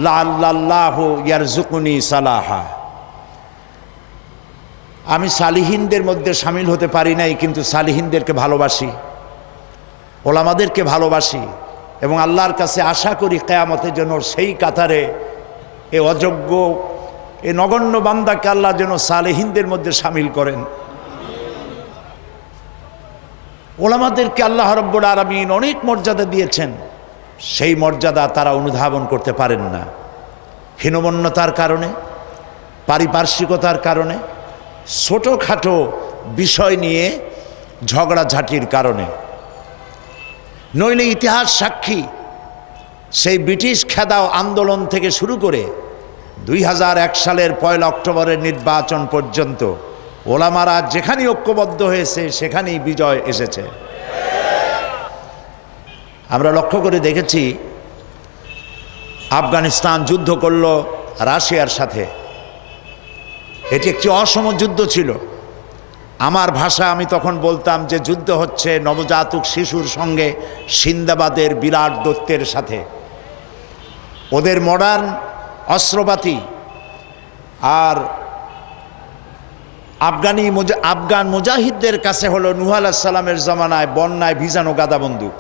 লাআল্লাহু ইয়ারযুকুনি সালাহা। আমি সালিহিনদের মধ্যে শামিল হতে পারি নাই, কিন্তু সালিহিনদেরকে ভালোবাসি, ওলামাদেরকে ভালোবাসি এবং আল্লাহর কাছে আশা করি কিয়ামতের জন্য সেই কাতারে এ অযোগ্য, এ নগণ্য বান্দাকে আল্লাহ যেন সালেহিনদের মধ্যে শামিল করেন। ওলামাদেরকে আল্লাহ রাব্বুল আলামিন অনেক মর্যাদা দিয়েছেন, সেই মর্যাদা তারা অনুধাবন করতে পারেন না, হীনমন্যতার কারণে, পারিপার্শ্বিকতার কারণে, ছোটোখাটো বিষয় নিয়ে ঝগড়াঝাটির কারণে। নইলে ইতিহাস সাক্ষী, সেই ব্রিটিশ খেদাও আন্দোলন থেকে শুরু করে 2001 সালের 1 অক্টোবরের নির্বাচন পর্যন্ত ওলামারা যেখানেই ঐক্যবদ্ধ হয়েছে সেখানেই বিজয় এসেছে। আমরা লক্ষ্য করে দেখেছি, আফগানিস্তান যুদ্ধ করল রাশিয়ার সাথে। এটি একটি অসম যুদ্ধ ছিল। আমার ভাষা, আমি তখন বলতাম যে যুদ্ধ হচ্ছে নবজাতক শিশুর সঙ্গে সিন্দাবাদের বিরাট দৈত্যের সাথে। ওদের মডার্ন অস্ত্রপাতি আর আফগান মুজাহিদদের কাছে হলো নূহ আলাইহিস সালামের জমানায় বন্যায় ভিজানো গাদা বন্দুক।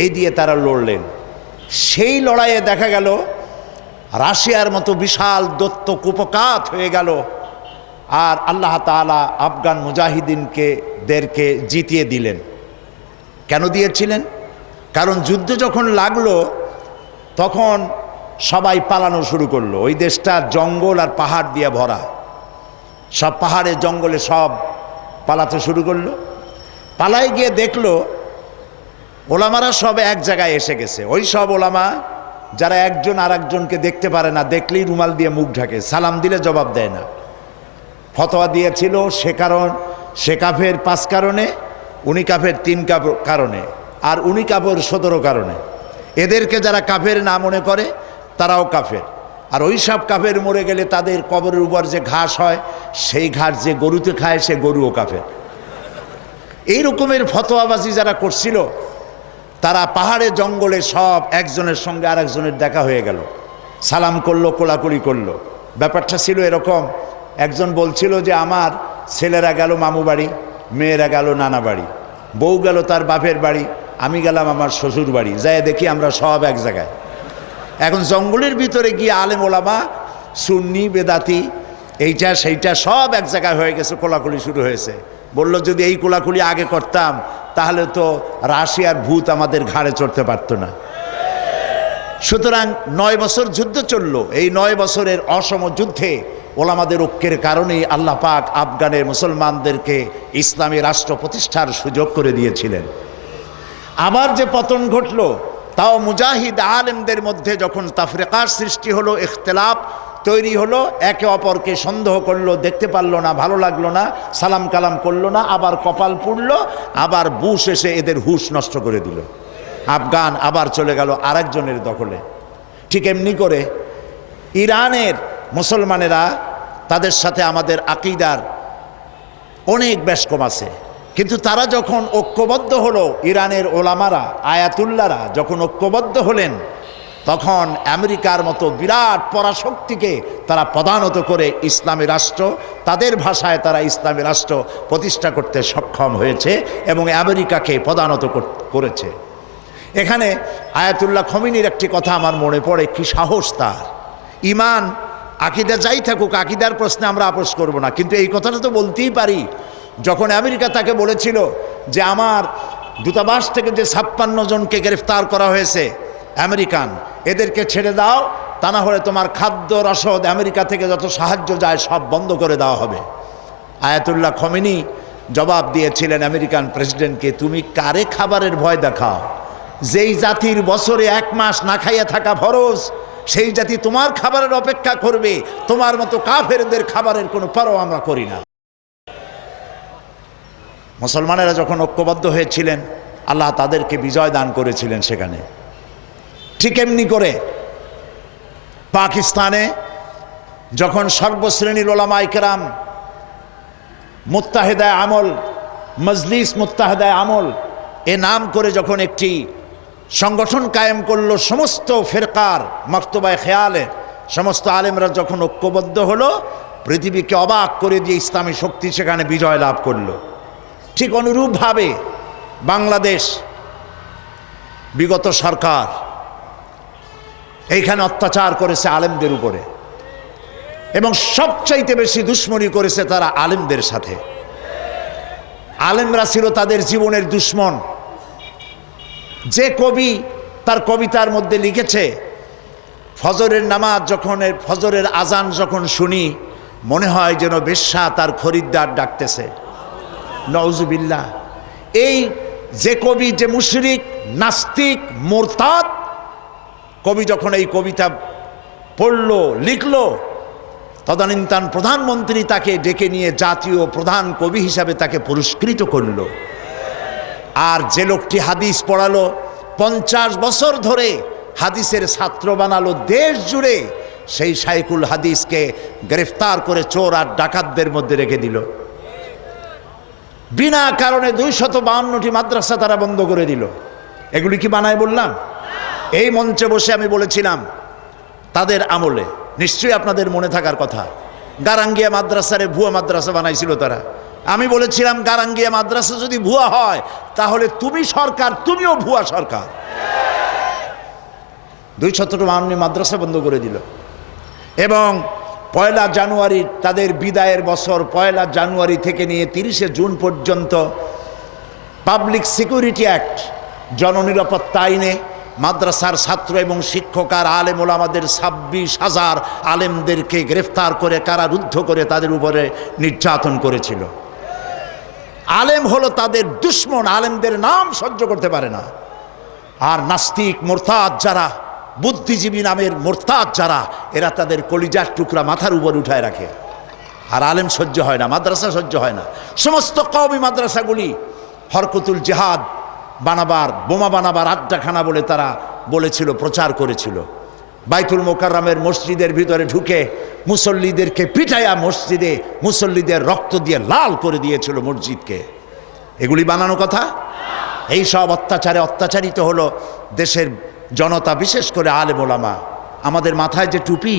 এই দিয়ে তারা লড়লেন। সেই লড়াইয়ে দেখা গেল রাশিয়ার মতো বিশাল দৈত্য কুপকাত হয়ে গেল আর আল্লাহ তাআলা আফগান দেরকে জিতিয়ে দিলেন। কেন দিয়েছিলেন? কারণ যুদ্ধ যখন লাগলো তখন সবাই পালানো শুরু করলো। ওই দেশটা জঙ্গল আর পাহাড় দিয়ে ভরা, সব পাহাড়ে জঙ্গলে সব পালাতে শুরু করলো। পালায় গিয়ে দেখলো ওলামারা সব এক জায়গায় এসে গেছে। ওই সব ওলামা যারা একজন আর একজনকে দেখতে পারে না, দেখলেই রুমাল দিয়ে মুখ ঢাকে, সালাম দিলে জবাব দেয় না। ফতোয়া দিয়েছিল সে কাফের 5 কারণে, উনি কাফের 3 কারণে, আর উনি কাফের 17 কারণে। এদেরকে যারা কাফের না মনে করে তারাও কাফের। আর ওই সব কাফের মরে গেলে তাদের কবরের উপর যে ঘাস হয় সেই ঘাস যে গরুতে খায় সে গরুও কাফের। এই রকমের ফতোয়াবাজি যারা করছিল তারা পাহাড়ে জঙ্গলে সব একজনের সঙ্গে আর একজনের দেখা হয়ে গেল, সালাম করলো, কোলাকুলি করলো। ব্যাপারটা ছিল এরকম, একজন বলছিল যে আমার ছেলেরা গেল মামু বাড়ি, মেয়েরা গেল নানা বাড়ি, বউ গেল তার বাপের বাড়ি, আমি গেলাম আমার শ্বশুর বাড়ি, যাই দেখি আমরা সব এক জায়গায়। এখন জঙ্গলের ভিতরে গিয়ে আলেম ওলামা, সুন্নি বেদাতি, এইটা সেইটা সব এক জায়গায় হয়ে গেছে, কোলাকুলি শুরু হয়েছে। বলল যদি এই কোলাকুলি আগে করতাম তাহলে তো রাশিয়ার ভূত আমাদের ঘাড়ে চড়তে পারতো না। সুতরাং 9 বছর যুদ্ধ চললো। এই 9 বছরের অসম যুদ্ধে ওলামাদের ঐক্যের কারণেই আল্লাহ পাক আফগানের মুসলমানদেরকে ইসলামী রাষ্ট্র প্রতিষ্ঠার সুযোগ করে দিয়েছিলেন। আবার যে পতন ঘটলো তাও মুজাহিদ আলেমদের মধ্যে যখন তাফরিকার সৃষ্টি হলো, ইখতিলাফ তৈরি হলো, একে অপরকে সন্দেহ করলো, দেখতে পারলো না, ভালো লাগলো না, সালাম কালাম করলো না, আবার কপাল পুড়লো, আবার বুশ এসে এদের হুশ নষ্ট করে দিল। আফগান আবার চলে গেল আরেকজনের দখলে। ঠিক এমনি করে ইরানের মুসলমানেরা, তাদের সাথে আমাদের আকীদার অনেক বেশ কম আছে, কিন্তু তারা যখন ঐক্যবদ্ধ হলো, ইরানের ওলামারা, আয়াতুল্লাহরা যখন ঐক্যবদ্ধ হলেন, তখন আমেরিকার মতো বিরাট পরাশক্তিকে তারা পদানত করে ইসলামী রাষ্ট্র, তাদের ভাষায় তারা ইসলামী রাষ্ট্র প্রতিষ্ঠা করতে সক্ষম হয়েছে এবং আমেরিকাকে পদানত করেছে। এখানে আয়াতুল্লাহ খমিনির একটি কথা আমার মনে পড়ে, কি সাহস তার! ইমান আকীদা যাই থাকুক, আকীদার প্রশ্নে আমরা আপোস করব না, কিন্তু এই কথাটা তো বলতেই পারি। যখন আমেরিকা তাকে বলেছিল যে আমার দূতাবাস থেকে যে 56 জনকে গ্রেফতার করা হয়েছে আমেরিকান, এদেরকে ছেড়ে দাও, তা না হলে তোমার খাদ্য রসদ আমেরিকা থেকে যত সাহায্য যায় সব বন্ধ করে দেওয়া হবে। আয়াতুল্লাহ খমেনি জবাব দিয়েছিলেন আমেরিকান প্রেসিডেন্টকে, তুমি কারে খাবারের ভয় দেখাও? যেই জাতির বছরে 1 মাস না খাইয়া থাকা ফরজ, সেই জাতি তোমার খাবারের অপেক্ষা করবে? তোমার মতো কাফেরদের খাবারের কোনো পরোয়া আমরা করি না। মুসলমানেরা যখন ঐক্যবদ্ধ হয়েছিলেন, আল্লাহ তাদেরকে বিজয় দান করেছিলেন সেখানে। ঠিক এমনি করে পাকিস্তানে যখন সর্বশ্রেণীর ওলামায়ে কেরাম মুত্তাহিদায়ে আমল, মজলিস মুত্তাহিদায়ে আমল এ নাম করে যখন একটি সংগঠন কায়েম করলো, সমস্ত ফিরকার মক্তবায়ে খেয়ালের সমস্ত আলেমরা যখন ঐক্যবদ্ধ হলো, পৃথিবীকে অবাক করে দিয়ে ইসলামী শক্তি সেখানে বিজয় লাভ করলো। ঠিক অনুরূপভাবে বাংলাদেশ বিগত সরকার এইখানে অত্যাচার করেছে আলেমদের উপরে, এবং সবচাইতে বেশি দুশ্মনী করেছে তারা আলেমদের সাথে। আলেমরা ছিল তাদের জীবনের দুশ্মন। যে কবি তার কবিতার মধ্যে লিখেছে, ফজরের নামাজ যখন, ফজরের আজান যখন শুনি, মনে হয় যেন বেশ্যা তার খরিদ্দার ডাকতেছে। নওজুবিল্লাহ। এই যে কবি, যে মুশরিক, নাস্তিক, মুরতাদ কবি যখন এই কবিতা পড়ল, লিখল, তদানীন্তন প্রধানমন্ত্রী তাকে ডেকে নিয়ে জাতীয় প্রধান কবি হিসাবে তাকে পুরস্কৃত করল। আর যে লোকটি হাদিস পড়ালো, 50 বছর ধরে হাদিসের ছাত্র বানালো দেশ জুড়ে, সেই শাইখুল হাদিসকে গ্রেফতার করে চোর আর ডাকাতদের মধ্যে রেখে দিল। বিনা কারণে 252টি মাদ্রাসা তারা বন্ধ করে দিল। এগুলি কি বানায় বললাম? এই মঞ্চে বসে আমি বলেছিলাম তাদের আমলে, নিশ্চয়ই আপনাদের মনে থাকার কথা, গারাঙ্গিয়া মাদ্রাসারে ভুয়া মাদ্রাসা বানাইছিল তারা। আমি বলেছিলাম গারাঙ্গিয়া মাদ্রাসা যদি ভুয়া হয় তাহলে তুমি সরকার, তুমিও ভুয়া সরকার। 252 মাদ্রাসা বন্ধ করে দিল। এবং পয়লা জানুয়ারি তাদের বিদায়ের বছর, পয়লা জানুয়ারি থেকে নিয়ে 30শে জুন পর্যন্ত পাবলিক সিকিউরিটি অ্যাক্ট, জননিরাপত্তা আইনে মাদ্রাসার ছাত্র এবং শিক্ষক আর আলেম ওলামাদের 26,000 আলেমদেরকে গ্রেফতার করে কারারুদ্ধ করে তাদের উপরে নির্যাতন করেছিল। আলেম হলো তাদের দুশ্মন, আলেমদের নাম সহ্য করতে পারে না। আর নাস্তিক মোরতাদ যারা, বুদ্ধিজীবী নামের মোরতাদ যারা, এরা তাদের কলিজার টুকরা মাথার উপর উঠায় রাখে। আর আলেম সহ্য হয় না, মাদ্রাসা সহ্য হয় না। সমস্ত কওমি মাদ্রাসাগুলি হরকতুল জিহাদ বানাবার, বোমা বানাবার আড্ডাখানা বলে তারা বলেছিল, প্রচার করেছিল। বাইতুল মোকাররমের মসজিদের ভিতরে ঢুকে মুসল্লিদেরকে পিটাইয়া মসজিদে মুসল্লিদের রক্ত দিয়ে লাল করে দিয়েছিল মসজিদকে। এগুলি বানানো কথা? এই সব অত্যাচারে অত্যাচারিত হলো দেশের জনতা, বিশেষ করে আলেম ওলামা। আমাদের মাথায় যে টুপি,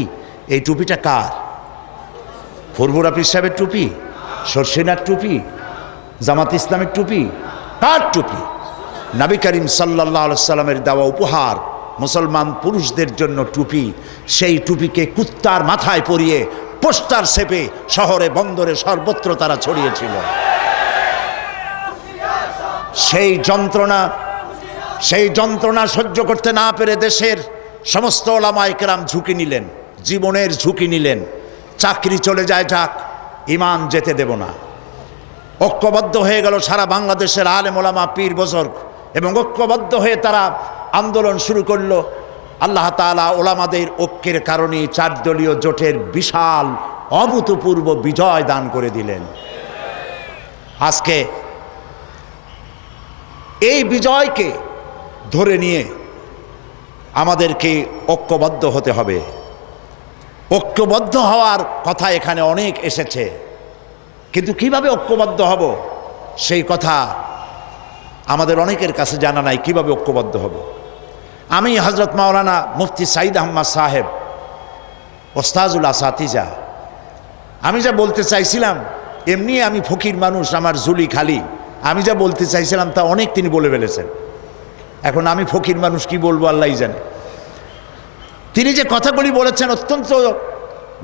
এই টুপিটা কার? ফুরফুরা পীর সাহেবের টুপি? সরসিনার টুপি? জামাত ইসলামের টুপি? কার টুপি? নবী করিম সাল্লাল্লাহু আলাইহি সাল্লামের দেওয়া উপহার মুসলমান পুরুষদের জন্য টুপি। সেই টুপিকে কুত্তার মাথায় পরিয়ে পোস্টার ছেপে শহরে বন্দরে সর্বত্র তারা ছড়িয়েছিল। সেই যন্ত্রণা সহ্য করতে না পেরে দেশের সমস্ত ওলামায়ে কেরাম ঝুঁকি নিলেন, জীবনের ঝুঁকি নিলেন। চাকরি চলে যায় যাক, ঈমান যেতে দেব না। ঐক্যবদ্ধ হয়ে গেল সারা বাংলাদেশের আলেম ওলামা, পীর বুজুর্গ, এবং ঐক্যবদ্ধ হয়ে তারা আন্দোলন শুরু করলো। আল্লাহ তাআলা ওলামাদের ঐক্যের কারণে 4 দলীয় জোটের বিশাল অভূতপূর্ব বিজয় দান করে দিলেন। আজকে এই বিজয়কে ধরে নিয়ে আমাদেরকে ঐক্যবদ্ধ হতে হবে। ঐক্যবদ্ধ হওয়ার কথা এখানে অনেক এসেছে, কিন্তু কিভাবে ঐক্যবদ্ধ হব সেই কথা আমাদের অনেকের কাছে জানা নাই। কিভাবে ঐক্যবদ্ধ হব? আমি হযরত মাওলানা মুফতি সাঈদ আহমদ সাহেব, ওস্তাজুল আসাতিজা, আমি যা বলতে চাইছিলাম, এমনি আমি ফকির মানুষ, আমার ঝুলি খালি, আমি যা বলতে চাইছিলাম তা অনেক তিনি বলে ফেলেছেন। এখন আমি ফকির মানুষ, কি বলবো আল্লাহই জানে। তিনি যে কথাগুলি বলেছেন অত্যন্ত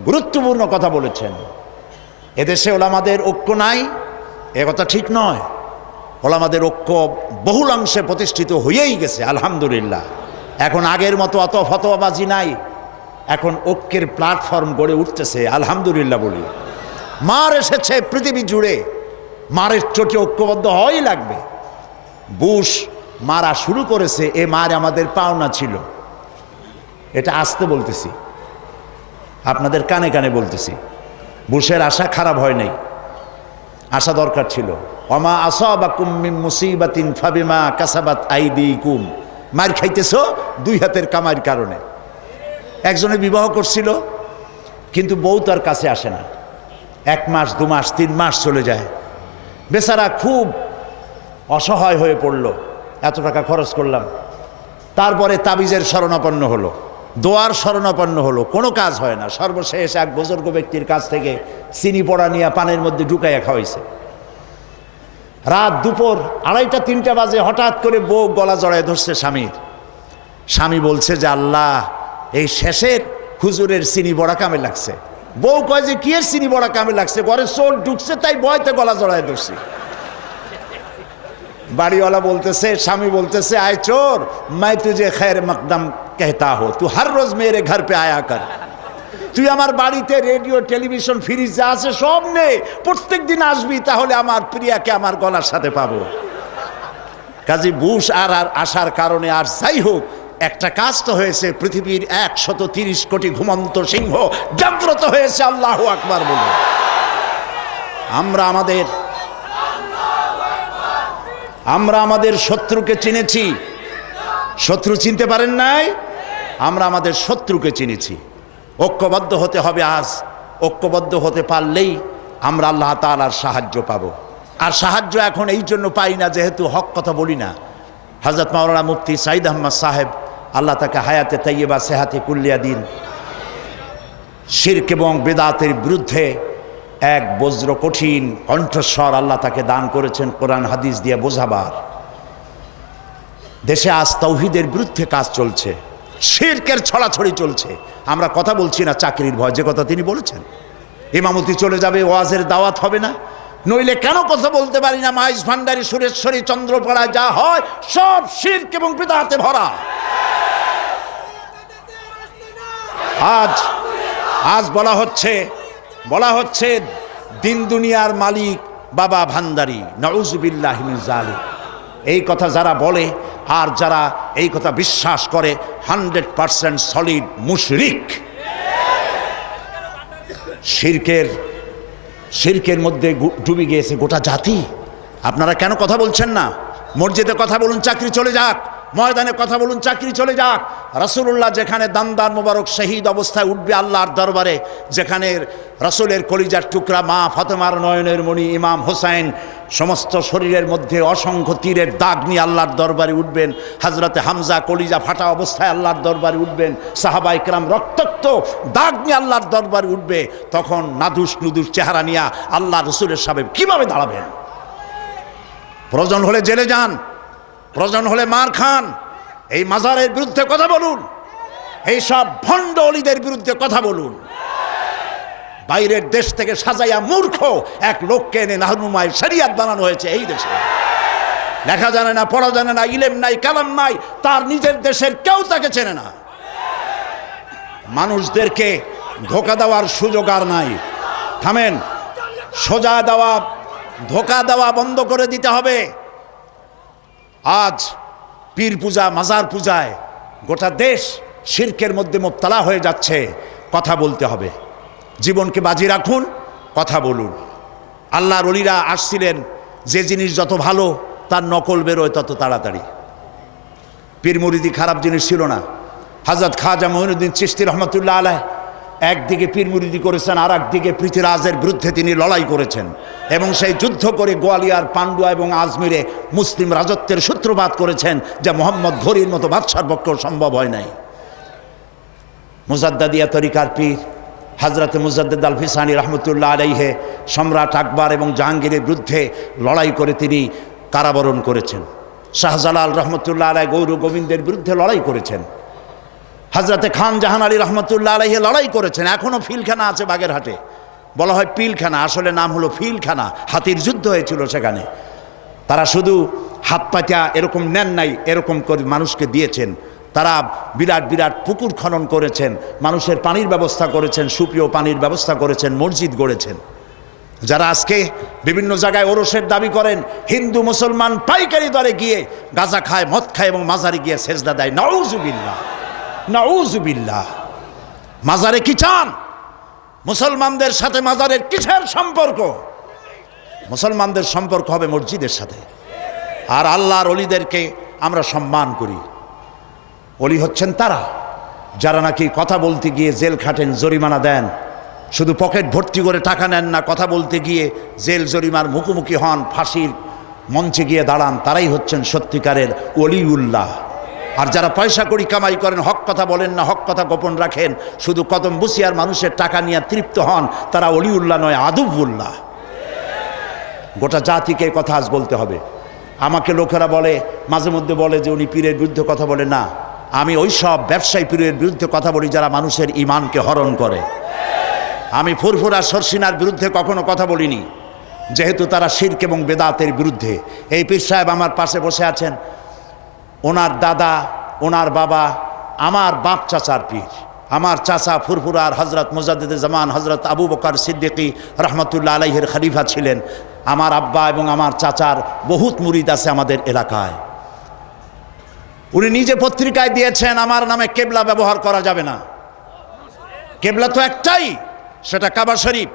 গুরুত্বপূর্ণ কথা বলেছেন। এদেশে ওলামাদের ঐক্য নাই, এ কথা ঠিক নয়। ওলামাদের ঐক্য বহুলাংশে প্রতিষ্ঠিত হয়েই গেছে আলহামদুলিল্লাহ। এখন আগের মতো অত ফতোয়াবাজি নাই, এখন ঐক্যের প্ল্যাটফর্ম গড়ে উঠতেছে আলহামদুলিল্লাহ বলি। মার এসেছে পৃথিবী জুড়ে, মারের চোটে ঐক্যবদ্ধ হওয়াই লাগবে। বুশ মারা শুরু করেছে, এ মার আমাদের পাওনা ছিল। এটা আসতে বলতেছি, আপনাদের কানে কানে বলতেছি। বুশের আশা খারাপ হয় নাই, আশা দরকার ছিল। ওমা আসাবাকুম মিন মুসিবাতিন ফাবিমা কাসাবাত আইদিকুম। মার খাইতেছো 2 হাতের কামাইয়ের কারণে। একজনে বিবাহ করছিল, কিন্তু বউ তার কাছে আসে না। 1 মাস 2 মাস 3 মাস চলে যায়, বেচারা খুব অসহায় হয়ে পড়ল। এত টাকা খরচ করলাম, তারপরে তাবিজের শরণাপন্ন হলো, দোয়ার শরণাপন্ন হলো, কোনো কাজ হয় না। সর্বশেষ এক বুজুর্গ ব্যক্তির কাছ থেকে চিনি পড়া নিয়ে পানের মধ্যে ঢুকাইয়া খাওয়াইছে। রাত দুপুর 2:30 3টা বাজে হঠাৎ করে বউ গলা জড়ায় ধরছে স্বামীর। স্বামী বলছে যে আল্লাহ, এই শেষের হুজুরের চিনি বড়া কামে লাগছে। বউ কয় যে কি এর চিনি বড়া কামে লাগছে, ঘরে চোর ঢুকছে তাই বয়তে গলা জড়ায় ধরছি। বাড়িওয়ালা বলতেছে, স্বামী বলতেছে, আয় চোর, मैं तुझे खैर मकदम कहता हो, तू हर रोज मेरे घर पे आया कर। তুই আমার বাড়িতে রেডিও টেলিভিশন ফ্রিজ যা আছে সব নে, প্রত্যেক দিন আসবি, তাহলে আমার প্রিয়াকে আমার গলার সাথে পাবো। কাজী বুশ আর আসার কারণে আর যাই হোক, একটা কাজ তো হয়েছে। পৃথিবীর 130 কোটি ঘুমন্ত সিংহ জাগ্রত হয়েছে আল্লাহু আকবার বলে। আমরা আমাদের শত্রুকে চিনেছি। শত্রু চিনতে পারেন নাই? আমরা আমাদের শত্রুকে চিনেছি। ঐক্যবদ্ধ হতে হবে আজ। ঐক্যবদ্ধ হতে পারলেই আমরা আল্লাহ তাআলার সাহায্য পাবো। আর সাহায্য এখন এই জন্য পাই না যেহেতু হক কথা বলি না। হযরত মাওলানা মুফতি সাঈদ আহমদ সাহেব, আল্লাহ তাকে হায়াতে তাইয়্যিবা সেহাতে কুল্লিয়া দিন, শিরক এবং বেদাতের বিরুদ্ধে এক বজ্র কঠিন কণ্ঠস্বর আল্লাহ তাকে দান করেছেন কোরআন হাদিস দিয়ে বোঝাবার। দেশে আজ তাওহীদের বিরুদ্ধে কাজ চলছে, শিরকের ছড়াছড়ি চলছে। আমরা কথা বলছি না চাকরির ভয়, যে কথা তিনি বলেছেন, ইমামতি চলে যাবে, ওয়াজের দাওয়াত হবে না, নইলে কেন কথা বলতে পারি না? মাইজ ভান্ডারী, সুরেশ্বরী, চন্দ্রপাড়া যা হয় সব শিরক এবং বিদআতে ভরা। আজ বলা হচ্ছে দিন দুনিয়ার মালিক বাবা ভান্ডারী, নাউযুবিল্লাহি মিন যালিক। এই কথা যারা বলে আর যারা এই কথা বিশ্বাস করে 100% সলিড মুশরিক। শিরকের মধ্যে ডুবে গিয়েছে গোটা জাতি। আপনারা কেন কথা বলছেন না? মসজিদে কথা বলুন, চাকরি চলে যাক। ময়দানে কথা বলুন, চাকরি চলে যাক। রাসূলুল্লাহ যেখানে দান্দার মোবারক শহীদ অবস্থায় উঠবে আল্লাহর দরবারে, যেখানে রাসূলের কলিজার টুকরা মা ফাতেমার নয়নের মণি ইমাম হোসেন সমস্ত শরীরের মধ্যে অসংখ্য তীরের দাগ নিয়ে আল্লাহর দরবারে উঠবেন, হযরতে হামজা কলিজা ফাটা অবস্থায় আল্লাহর দরবারে উঠবেন, সাহাবায়ে কেরাম রক্তাক্ত দাগ নিয়ে আল্লাহর দরবারে উঠবে, তখন নাদুস নুদুস চেহারা নিয়ে আল্লাহ রসুলের সামনে কিভাবে দাঁড়াবেন? প্রয়োজন হলে জেলে যান, প্রয়োজন হলে মার খান, এই মাজারের বিরুদ্ধে কথা বলুন, এই সব ভণ্ড অলিদের বিরুদ্ধে কথা বলুন। বাইরের দেশ থেকে সাজাইয়া মূর্খ এক লোককে এনে নাহনুমায় শরিয়াত বানানো হয়েছে এই দেশে। লেখা জানে না, পড়া জানে না, ইলম নাই, কালাম নাই, তার নিজের দেশের কেউ তাকে চেনে না। মানুষদেরকে ধোঁকা দেওয়ার সুযোগ আর নাই। থামেন, সোজা দেওয়া, ধোঁকা দেওয়া বন্ধ করে দিতে হবে। আজ পীর পূজা, মাজার পূজায় গোটা দেশ শিরকের মধ্যে মুবতালা হয়ে যাচ্ছে। কথা বলতে হবে, জীবনকে বাজি রাখুন, কথা বলুন। আল্লাহর ওলিরা আসছিলেন, যে জিনিস যত ভালো তার নকল বেরোয় তত তাড়াতাড়ি। পীর মুরিদি খারাপ জিনিস ছিল না। হযরত খাজা মঈনুদ্দিন চিশতি রহমতুল্লাহ আলাইহ একদিকে পীর মুরিদি করেছেন, আর একদিকে পৃথ্বীরাজের বিরুদ্ধে তিনি লড়াই করেছেন, এবং সেই যুদ্ধ করে গোয়ালিয়ার, পান্ডুয়া এবং আজমিরে মুসলিম রাজত্বের সূত্রপাত করেছেন, যা মোহাম্মদ ঘোরির মতো বাদশার পক্ষেও সম্ভব হয় নাই। মুজাদ্দাদিয়া তরিকার পীর হযরত মুজাদ্দিদ আল ফিসানি রহমতুল্লাহ আলাইহে সম্রাট আকবর এবং জাহাঙ্গীরের বিরুদ্ধে লড়াই করে তিনি কারাবরণ করেছেন। শাহজালাল রহমতুল্লাহ আলাই গৌর গোবিন্দের বিরুদ্ধে লড়াই করেছেন। হযরতে খান জাহান আলী রহমতুল্লাহ আলাইহে লড়াই করেছেন। এখনও ফিলখানা আছে বাগেরহাটে, বলা হয় পিলখানা, আসলে নাম হলো ফিলখানা। হাতির যুদ্ধ হয়েছিল সেখানে। তারা শুধু হাত পাতা এরকম নেন নাই, এরকম করে মানুষকে দিয়েছেন। তারা বিরাট বিরাট পুকুর খনন করেছেন, মানুষের পানির ব্যবস্থা করেছেন, সুপ্রিয় পানির ব্যবস্থা করেছেন, মসজিদ গড়েছেন। যারা আজকে বিভিন্ন জায়গায় ওরসের দাবি করেন, হিন্দু মুসলমান পাইকারি দরে গিয়ে গাঁজা খায়, মদ খায় এবং মাজারে গিয়ে সেজদা দেয়, নাউযুবিল্লাহ, নাউযুবিল্লাহ। মাজারে কি চান? মুসলমানদের সাথে মাজারের কিসের সম্পর্ক? মুসলমানদের সম্পর্ক হবে মসজিদের সাথে। আর আল্লাহর ওলিদেরকে আমরা সম্মান করি। ওলি হচ্ছেন তারা যারা নাকি কথা বলতে গিয়ে জেল খাটেন, জরিমানা দেন, শুধু পকেট ভর্তি করে টাকা নেন না, কথা বলতে গিয়ে জেল জরিমার মুখোমুখি হন, ফাঁসির মঞ্চে গিয়ে দাঁড়ান, তারাই হচ্ছেন সত্যিকারের ওলিউল্লাহ। আর যারা পয়সা করি কামাই করেন, হক কথা বলেন না, হক কথা গোপন রাখেন, শুধু কদম বসিয়ার মানুষের টাকা নিয়ে তৃপ্ত হন, তারা ওলিউল্লাহ নয়, আদুবুল্লাহ। গোটা জাতিকে কথা আজ বলতে হবে। আমাকে লোকেরা বলে, মাঝে মধ্যে বলে যে উনি পীরের বিরুদ্ধে কথা বলে। না, আমি ওই সব ব্যবসায়ী পীরের বিরুদ্ধে কথা বলি যারা মানুষের ইমানকে হরণ করে। আমি ফুরফুরা সরসিনার বিরুদ্ধে কখনো কথা বলিনি, যেহেতু তারা শিরক এবং বেদাতের বিরুদ্ধে। এই পীর সাহেব আমার পাশে বসে আছেন, ওনার দাদা, ওনার বাবা আমার বাপ চাচার পীর। আমার চাচা ফুরফুরার হজরত মুজাদ্দিদে জামান হজরত আবু বকর সিদ্দিকী রহমতুল্লাহ আলাইহির খলিফা ছিলেন। আমার আব্বা এবং আমার চাচার বহুত মুরিদ আছে আমাদের এলাকায়। উনি নিজে পত্রিকায় দিয়েছেন আমার নামে কেবলা ব্যবহার করা যাবে না। কেবলা তো একটাই, সেটা কাবা শরীফ।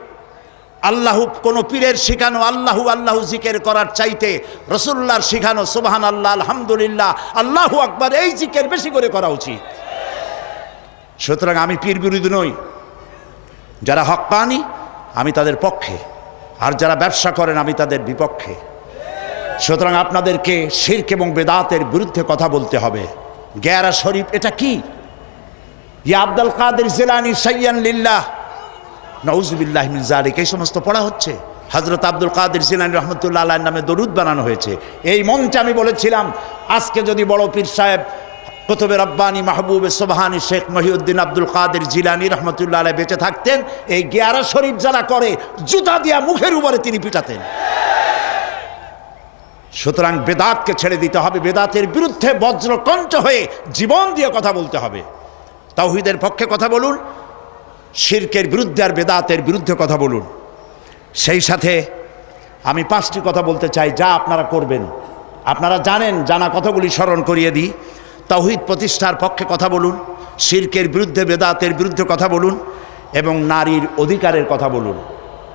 আল্লাহু কোনো পীরের শিখানো আল্লাহু আল্লাহু জিকির করার চাইতে রাসূলুল্লাহর শিখানো সুবহানাল্লাহ, আলহামদুলিল্লাহ, আল্লাহু আকবার এই জিকির বেশি করে করা উচিত। সুতরাং আমি পীর বিরোধী নই। যারা হক্কানি আমি তাদের পক্ষে, আর যারা ব্যবসা করেন আমি তাদের বিপক্ষে। সুতরাং আপনাদেরকে শিরক এবং বেদাতের বিরুদ্ধে কথা বলতে হবে। গেরা শরীফ এটা কি? ইয়া আব্দুল কাদের জিলানী সাইয়ান লিল্লাহ, নাউযুবিল্লাহ মিন যালিক, এই সমস্ত পড়া হচ্ছে। হযরত আব্দুল কাদের জিলানী রহমতুল্লাহ আলাইহির নামে দরুদ বানানো হয়েছে। এই মঞ্চে আমি বলেছিলাম, আজকে যদি বড় পীর সাহেব কুতুবে রব্বানি মাহবুবে সুবহানি শেখ মহিউদ্দিন আব্দুল কাদের জিলানী রহমতুল্লাহ আলাইহি বেঁচে থাকতেন এই গিয়ারা শরীফ যারা করে জুতা দিয়া মুখের উপরে তিনি পিটাতেন। সুতরাং বেদাতকে ছেড়ে দিতে হবে, বেদাতের বিরুদ্ধে বজ্রকণ্ঠ হয়ে জীবন দিয়ে কথা বলতে হবে। তাওহীদের পক্ষে কথা বলুন, শিরকের বিরুদ্ধে আর বেদাতের বিরুদ্ধে কথা বলুন। সেই সাথে আমি 5টি কথা বলতে চাই যা আপনারা করবেন। আপনারা জানেন, জানা কথাগুলি স্মরণ করিয়ে দিই। তাওহীদ প্রতিষ্ঠার পক্ষে কথা বলুন, শিরকের বিরুদ্ধে বেদাতের বিরুদ্ধে কথা বলুন এবং নারীর অধিকারের কথা বলুন।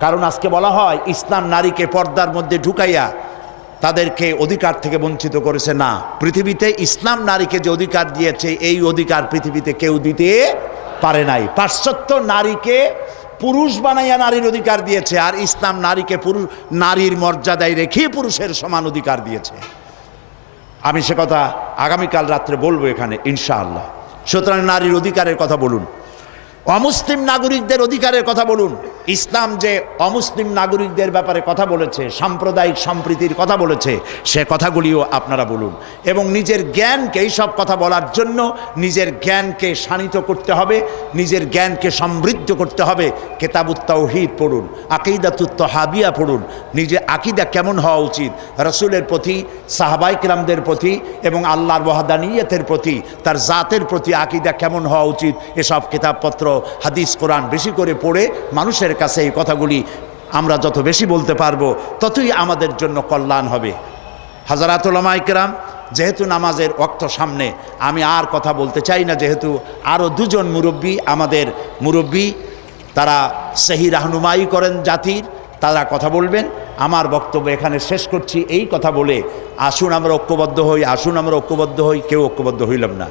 কারণ আজকে বলা হয় ইসলাম নারীকে পর্দার মধ্যে ঢুকাইয়া তাদেরকে অধিকার থেকে বঞ্চিত করেছে। না, পৃথিবীতে ইসলাম নারীকে যে অধিকার দিয়েছে এই অধিকার পৃথিবীতে কেউ দিতে পারে নাই। পাশ্চাত্য নারীকে পুরুষ বানাইয়া নারীর অধিকার দিয়েছে, আর ইসলাম নারীকে নারীর মর্যাদায় রেখে পুরুষের সমান অধিকার দিয়েছে। আমি সে কথা আগামীকাল রাত্রে বলবো এখানে ইনশাআল্লাহ। সুতরাং নারীর অধিকারের কথা বলুন, অমুসলিম নাগরিকদের অধিকারের কথা বলুন। ইসলাম যে অমুসলিম নাগরিকদের ব্যাপারে কথা বলেছে, সাম্প্রদায়িক সম্প্রীতির কথা বলেছে, সে কথাগুলিও আপনারা বলুন। এবং নিজের জ্ঞানকে, এইসব কথা বলার জন্য নিজের জ্ঞানকে শানিত করতে হবে, নিজের জ্ঞানকে সমৃদ্ধ করতে হবে। কিতাবুত তাওহীদ পড়ুন, আকীদাতুত তাহাবিয়া পড়ুন। নিজে আকীদা কেমন হওয়া উচিত, রাসূলের প্রতি, সাহাবায়ে কিরামদের প্রতি এবং আল্লাহর ওয়াহদানিয়তের প্রতি, তার জাতের প্রতি আকীদা কেমন হওয়া উচিত, এসব কিতাবপত্র, হাদিস, কোরআন বেশি করে পড়ে মানুষের কাছে এই কথাগুলি আমরা যত বেশি বলতে পারবো ততই আমাদের জন্য কল্যাণ হবে। হাজারাত উলামায়ে কেরাম, যেহেতু নামাজের ওয়াক্ত সামনে, আমি আর কথা বলতে চাই না, যেহেতু আরও 2 জন মুরব্বী, আমাদের মুরব্বী, তারা সহি রাহনুমাই করেন জাতির, তারা কথা বলবেন। আমার বক্তব্য এখানে শেষ করছি এই কথা বলে, আসুন আমরা ঐক্যবদ্ধ হই, আসুন আমরা ঐক্যবদ্ধ হই। কেউ ঐক্যবদ্ধ হইলাম না,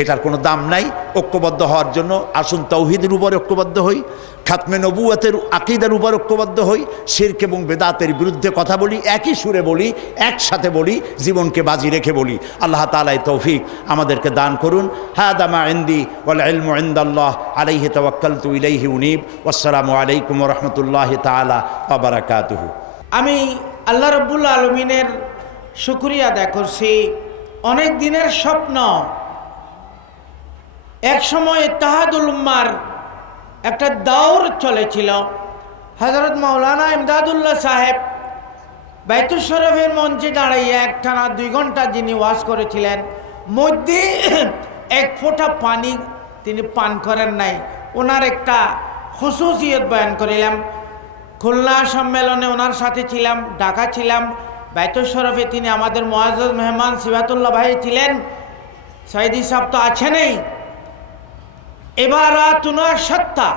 এটার কোনো দাম নাই। ঐক্যবদ্ধ হওয়ার জন্য আসুন তাওহীদের উপর ঐক্যবদ্ধ হই, খাতমে নবুয়তের আকীদার উপর ঐক্যবদ্ধ হই, শিরক এবং বেদাতের বিরুদ্ধে কথা বলি, একই সুরে বলি, একসাথে বলি, জীবনকে বাজি রেখে বলি। আল্লাহ তাআলা তৌফিক আমাদেরকে দান করুন। হাদা মা ইনদি ওয়াল ইলমু ইনদাল্লাহ আলাইহি তাওয়াক্কালতু ইলাইহি উনীব। আসসালামু আলাইকুম ওয়া রাহমাতুল্লাহি তাআলা ওয়া বারাকাতুহু। আমি আল্লাহ রাব্বুল আলামিনের শুকরিয়া আদায় করছি। অনেক দিনের স্বপ্ন, এক সময় ইত্তেহাদুল উম্মার একটা দৌড় চলেছিল। হযরত মাওলানা ইমদাদুল্লাহ সাহেব বাইতুল শরীফের মঞ্চে দাঁড়িয়ে একটানা 2 ঘন্টা যিনি ওয়াজ করেছিলেন, মধ্যে 1 ফোঁটা পানি তিনি পান করেন নাই। ওনার একটা খুশুসিয়ত বয়ান করিলাম। খুলনা সম্মেলনে ওনার সাথে ছিলাম, ঢাকা ছিলাম, বাইতুল শরীফে তিনি আমাদের মুআজ্জাজ মেহমান সিবাতুল্লাহ ভাই ছিলেন, সাইদি সাহেব তো আছেনই। ইবারাতুনা শাত্তা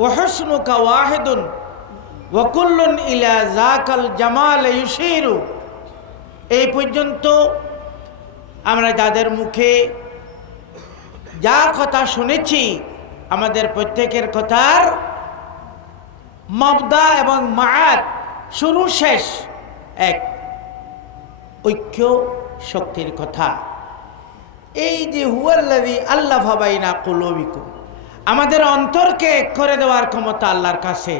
ওয়া হুসনুকা ওয়াহিদুন ওয়া কুল্লুন ইলা যাকাল জামাল ইউশিরু। এই পর্যন্ত আমরা যাদের মুখে যা কথা শুনেছি, আমাদের প্রত্যেকের কথার মাবদা এবং মাআদ, শুরু শেষ এক, ঐক্য শক্তির কথা। এই যে হুয়াল্লাযী আল্লাফা বাইনা কুলুবিকুম, আমাদের অন্তরকে এক করে দেওয়ার ক্ষমতা আল্লাহর কাছে।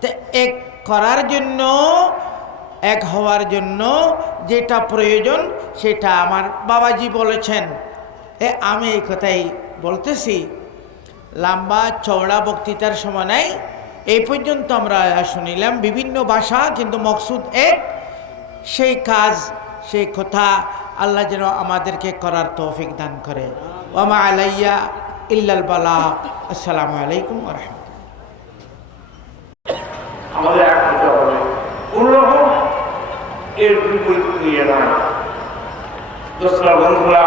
তো এক করার জন্য, এক হওয়ার জন্য যেটা প্রয়োজন সেটা আমার বাবাজি বলেছেন। আমি এই কথাই বলতেছি, লম্বা চওড়া বক্তৃতার সময় নাই। এই পর্যন্ত আমরা শুনিলাম বিভিন্ন ভাষা, কিন্তু মকসুদ এক। সেই কাজ, সেই কথা আল্লাহ যেন আমাদেরকে করার তৌফিক দান করে। ওয়া মা আলাইয়া ইল্লাল বালাগ। আসসালামু আলাইকুম ওয়া রাহমাতুল্লাহ। আমাদের এক হতে হবে, কোন রকম এর বিপরীত নিয়ে নয়। দোসরা বন্ধুরা,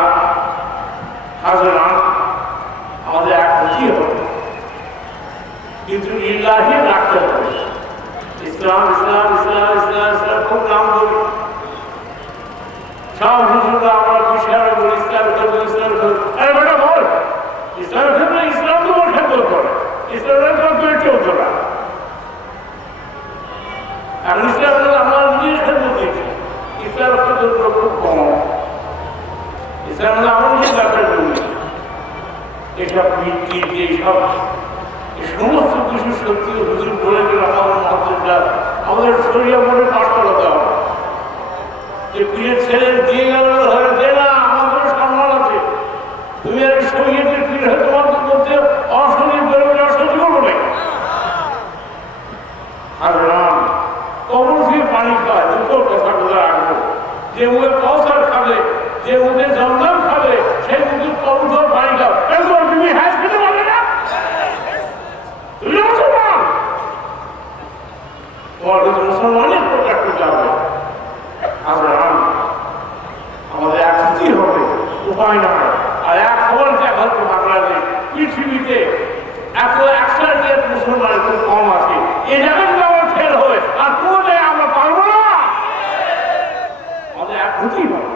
হাজরান, আমাদের এক হতেই হবে, কিন্তু ইল্লাহি রাখতে হবে। ইসলাম ইসলাম ইসলাম ইসলাম ইসলাম খুব নাম বলি, সব হুজুররা আমরা বিষয় বলি, ইসলাম করবো, ইসলাম করবো। আরে বেটা বল, ইসলামের ক্ষেত্রে ইসলাম তো বল খেয়াল করে, ইসলামের ক্ষেত্রে কেউ তোলা। আর ইসলামের আমার নিজের ক্ষেত্রে দেখি ইসলামের ক্ষেত্রে খুব কম। ইসলামের আমার নিজের ব্যাপারে বলি, এসব ভিত্তি, এইসব সমস্ত কিছু সত্যি হুজুর বলে গেল। আমার মহত্বটা আমাদের শরীরে মনে পাঠ করাতে হবে যে প্রিয় ছেলে দিয়ে গেল, দে না, আমাদের সম্মান আছে, তুমি উপায় নয়। আর এক খবর দেখা হচ্ছে বাংলাদেশ পৃথিবীতে এত অ্যাক্সিডেন্টের মুসলমান খুব কম আছে। এই জায়গায় যদি আমরা ফেল হয়ে আর কোনো জায়গায় আমরা পারবো না, আমাদের এক হতেই পারবো।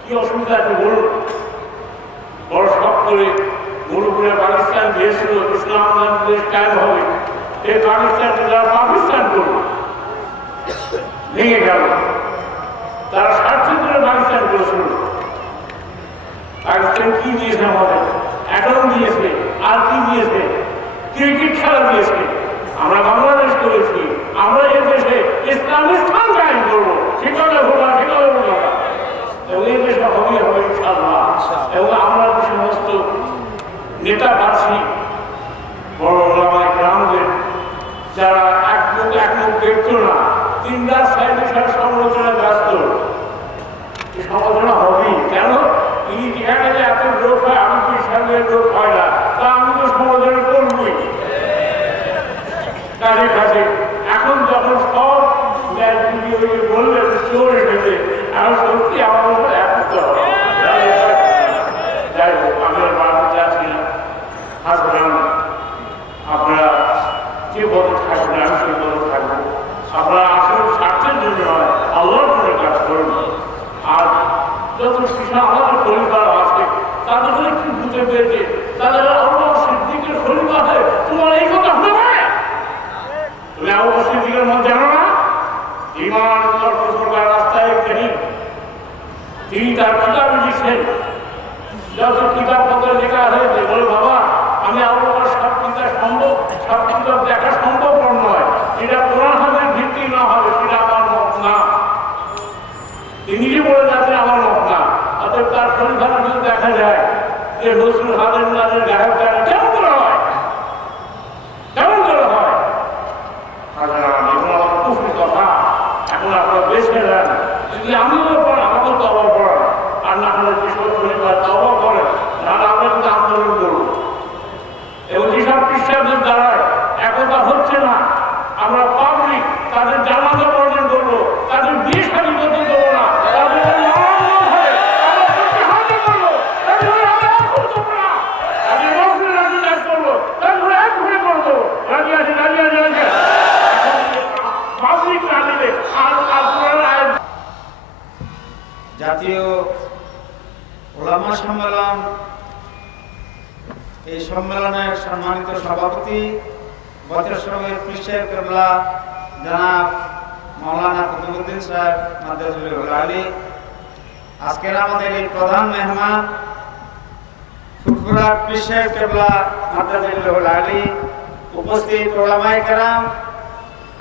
কি অসুবিধা আছে বলুন? বড় শখ করে মরুপুরে পাকিস্তান দিয়েছিল ইসলাম দেশ কায়েম হবে, এই পাকিস্তানকে যারা পাকিস্তান করল ভেঙে গেল। তারা স্বার্থের জন্য পাকিস্তান করেছিল। পাকিস্তান কি দিয়েছে আমাদের? এখনো দিয়েছে। আর কি দিয়েছে? ক্রিকেট খেলা দিয়েছে। আমরা বাংলাদেশ করেছি, আমরা এ দেশে ইসলামী স্থান কায়েম করবো, সেখানে ভোলা সেখানে ভোলা, এবং এই দেশে হবে হবে ইনশাআল্লাহ। এবং আমরা যে সমস্ত নেতা পাচ্ছি বড় ওলামায়ে কেরামদের, যারা এক মুখ দেখতো না, 3 সাইডে সমালোচনায় ব্যস্ত, সমালোচনা হবেই। কেন? তিনি যেখানে যে এত লোক হয়, আমি কি সামনে লোক হয় না, তা আমি তো সমালোচনা করবই কাজে কাজে। এখন যখন সব বললে চোর এসেছে, এখন সত্যি আমার এক করতে হবে। যাই হোক, আমি আর বাড়াতে চাচ্ছি না। হাসবেন আপনারা যে পথে থাকবেন, আমি সেই পথে থাকবো। আপনারা আসল স্বার্থের জন্য হয়, আল্লাহর জন্য কাজ করুন। আর যত কৃষ্ণ আমাদের পরিবার আছে, তাদের জন্য একটু বুঝতে পেরেছে, তাদের আল্লাহ সিদ্দিকের পরিবার হয়, তোমার এই কথা হতে পারে? তুমি আবু বকর সিদ্দিকের মধ্যে জানো না? ইমান সরকার রাস্তায় নেই। তিনি তার কিতাব লিখছেন, যত কিতাব পত্র লেখা হয়েছে, বলে বাবা আমি আবু বকর সব কিতাব দেখা সম্ভবপর নয়, এটা কোরআন হাদিসের ভিত্তি না হবে, সেটা আমার মত না। তিনি যে বলে যাচ্ছেন আমার মত না। অর্থাৎ তার শরীর যদি দেখা যায় যে রসুল হাদিস নাদের গায়ক গায়ক কেমন করে হয়, কেমন করে হয়? কথা এখন আপনারা বেছে নেন। যদি আমিও পড়েন, আমাকে তবা পড়েন, আর না হলে যেসব পরিবার তবা করেন, তাহলে আমরা কিন্তু আন্দোলন করব। এবং যেসব খ্রিস্টানদের দ্বারা একতা হচ্ছে না, আমরা পাবলিক তাদের জানাজা বর্জন করবো, তাদের বিয়ে শাদী করতে দেবো না, তাদের জাতীয় ওলামা সম্মেলন, এই সম্মেলনের সম্মানিত সভাপতি বজ্রসংঘের পীর সাহেব কেবলা জনাব মাওলানা কুতুবউদ্দিন সাহেব মাদ্দাজুল আলী, আজকের আমাদের এই প্রধান মেহমান ফুরফুরা পীর সাহেব কেবলা মাদ্দাজুল আলী, উপস্থিত ওলামায়ে কেরাম,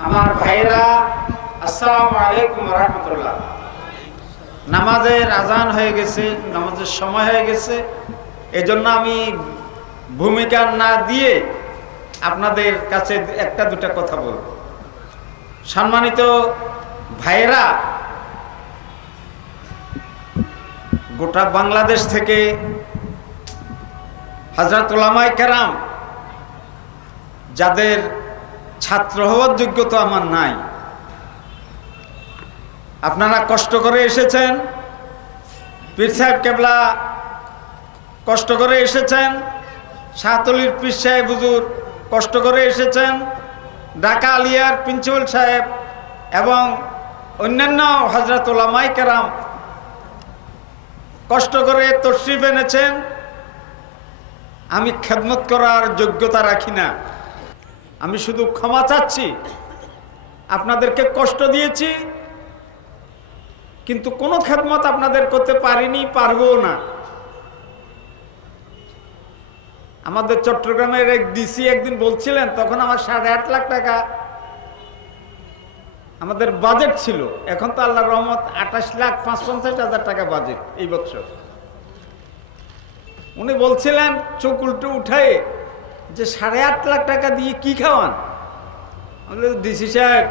আমার ভাইরা, আসসালামু আলাইকুম ওয়া রাহমাতুল্লাহ। নামাজের আজান হয়ে গেছে, নামাজের সময় হয়ে গেছে, এজন্য আমি ভূমিকা না দিয়ে আপনাদের কাছে একটা দুটা কথা বলব। সম্মানিত ভাইয়েরা, গোটা বাংলাদেশ থেকে হযরত উলামায়ে কেরাম, যাদের ছাত্র হওয়ার যোগ্যতা আমার নাই, আপনারা কষ্ট করে এসেছেন, পীর সাহেব কেবলা কষ্ট করে এসেছেন, শাহতলির পীর সাহেব হুজুর কষ্ট করে এসেছেন, ঢাকা আলিয়ার প্রিন্সিপাল সাহেব এবং অন্যান্য হযরত উলামায়ে কেরাম কষ্ট করে তশরিফ এনেছেন। আমি খেদমত করার যোগ্যতা রাখি না, আমি শুধু ক্ষমা চাচ্ছি। আপনাদেরকে কষ্ট দিয়েছি, কিন্তু কোনো খেদমত আপনাদের করতে পারিনি, পারবো না। আমাদের চট্টগ্রামের এক ডিসি একদিন বলছিলেন, তখন আমার 8.5 লাখ টাকা আমাদের বাজেট ছিল, এখন তো আল্লাহর রহমত 28,55,000 টাকা বাজেট এই বছর। উনি বলছিলেন চোখ উল্টো উঠায় যে 8.5 লাখ টাকা দিয়ে কি খাওয়ান? ডিসি সাহেব,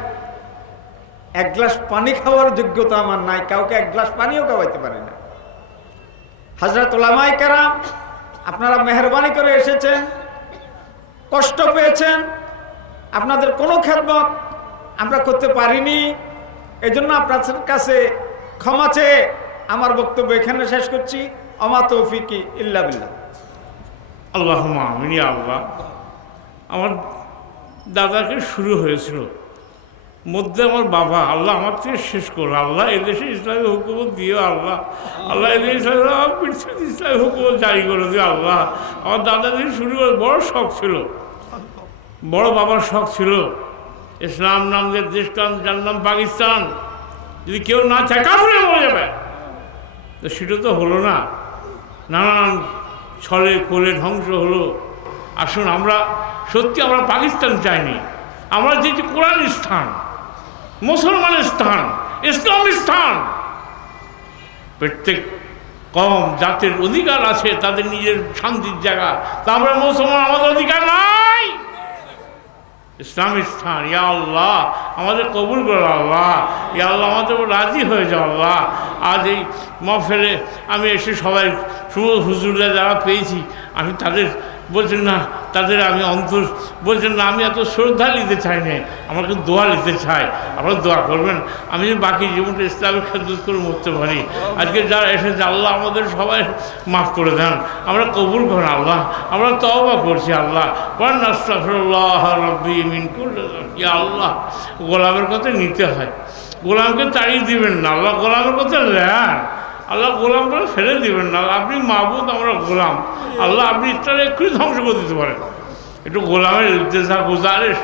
1 গ্লাস পানি খাওয়ার যোগ্যতা আমার নাই, কাউকে 1 গ্লাস পানিও খাওয়াইতে পারি না। হযরত উলামায়ে কেরাম, আপনারা মেহরবানি করে এসেছেন, কষ্ট পেয়েছেন, আপনাদের কোনো খেদমত আমরা করতে পারিনি, এই জন্য আপনাদের কাছে ক্ষমা চেয়ে আমার বক্তব্য এখানে শেষ করছি। আমা তৌফিকি ইল্লা বিল্লাহ। আল্লাহুম্মা আমিন ইয়া আল্লাহ। আমার দাদাকে শুরু হয়েছিল, মধ্যে আমার বাবা, আল্লাহ আমার থেকে শেষ করো আল্লাহ, এদেশে ইসলামী হুকুমত দিও আল্লাহ, আল্লাহ এদেশে পৃথিবীতে ইসলামী হুকুমত জারি করে দিও আল্লাহ। আমার দাদা থেকে শুরু করে বড় শখ ছিল, বড় বাবার শখ ছিল ইসলাম নামদের দেশটান, যার নাম পাকিস্তান, যদি কেউ না চায় কাফিরে মরে যাবে। তো সেটা তো হলো না, নানান ছলে কোলে ধ্বংস হলো। আসুন আমরা সত্যি আমরা পাকিস্তান চাইনি, আমরা যেটি কোরআন স্থান, মুসলমানের স্থান, ইসলামী স্থান। প্রত্যেক কম জাতের অধিকার আছে তাদের নিজের শান্তির জায়গা, তা আমরা মুসলমান আমাদের অধিকার নাই। ইসলামী স্থান, ইয়া আল্লাহ আমাদের কবুল করো আল্লাহ, ইয়া আল্লাহ আমাদের উপর রাজি হয়ে যাও আল্লাহ। আজ এই মহফিলে আমি এসে সবাই হুজুররা যারা পেয়েছি, আমি তাদের বলছেন না, তাদের আমি অন্তর বলছেন না, আমি এত শ্রদ্ধা নিতে চাই না, আমাকে দোয়া নিতে চাই। আপনারা দোয়া করবেন আমি যে বাকি জীবনটা ইসলামের খেদমত করে মরতে পারি। আজকে যারা এসেছে আল্লাহ আমাদের সবাই মাফ করে দেন, আমরা কবুল করেন আল্লাহ, আমরা তওবা করছি আল্লাহ। কোরআন আস্তাগফিরুল্লাহ রাব্বি মিন কুল্লি যামব। ইয়া আল্লাহ গোলামের কথা নিতে হয়, গোলামকে তাড়িয়ে দিবেন না আল্লাহ, গোলামের কথা নেন আল্লাহ, গোলাম করে ফেলে দিবেন না। আপনি মাহবুদ, আমরা গোলাম আল্লাহ, আপনি ইচ্ছাটা একটু ধ্বংস করে দিতে পারেন। একটু গোলামের ইলতেজা গুজারিশ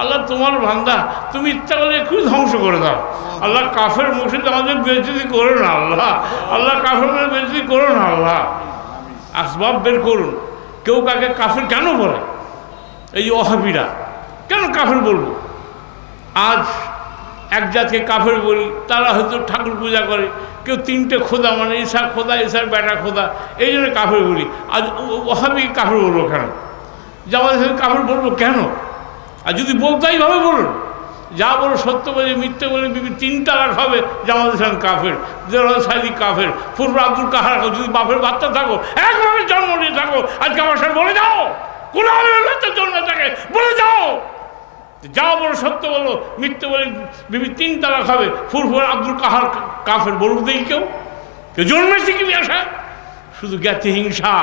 আল্লাহ, তোমার বান্দা তুমি ইচ্ছা করলে একটু ধ্বংস করে দাও আল্লাহ। কাফের মুর্শিদ আমাদের বেইজ্জতি করো না আল্লাহ, আল্লাহ কাফের বেইজ্জতি করো না আল্লাহ। আসবাব বের করুন, কেউ কাকে কাফের কেন বলে? এই যে ওহাবিরা কেন কাফের বলবো? আজ এক জাতকে কাফের বলি, তারা হয়তো ঠাকুর পূজা করে, কেউ তিনটে খোদা মানে ঈশা খোদা, ঈশার বেটা খোদা, এই জন্য কাফের বলি। আজ ওহাবিকে কাফের বলবো কেন? জামাতের সাথে কাফের বলবো কেন? আর যদি বলতেই ভাবে বলুন, যা বলো সত্য বলে মিথ্যে বলে তিন তালাক হবে, জামাতের সাথে কাফের, সাইদি কাফের, পূর্ব আব্দুল কাহার। যদি বাপের বাচ্চা থাকো, একভাবে জন্ম নিয়ে থাকো, আজকে আমার সাথে বলে যাও, কোনো জন্ম থাকে বলে যাও, যা বলো সত্য বলো মিথ্যে বলে বিবি তিন তালাক হবে, ফুরফুর আব্দুল কাহার কাফের বলুক দেখি কেউ জন্মেছে কি আসা? শুধু জ্ঞাতি হিংসা,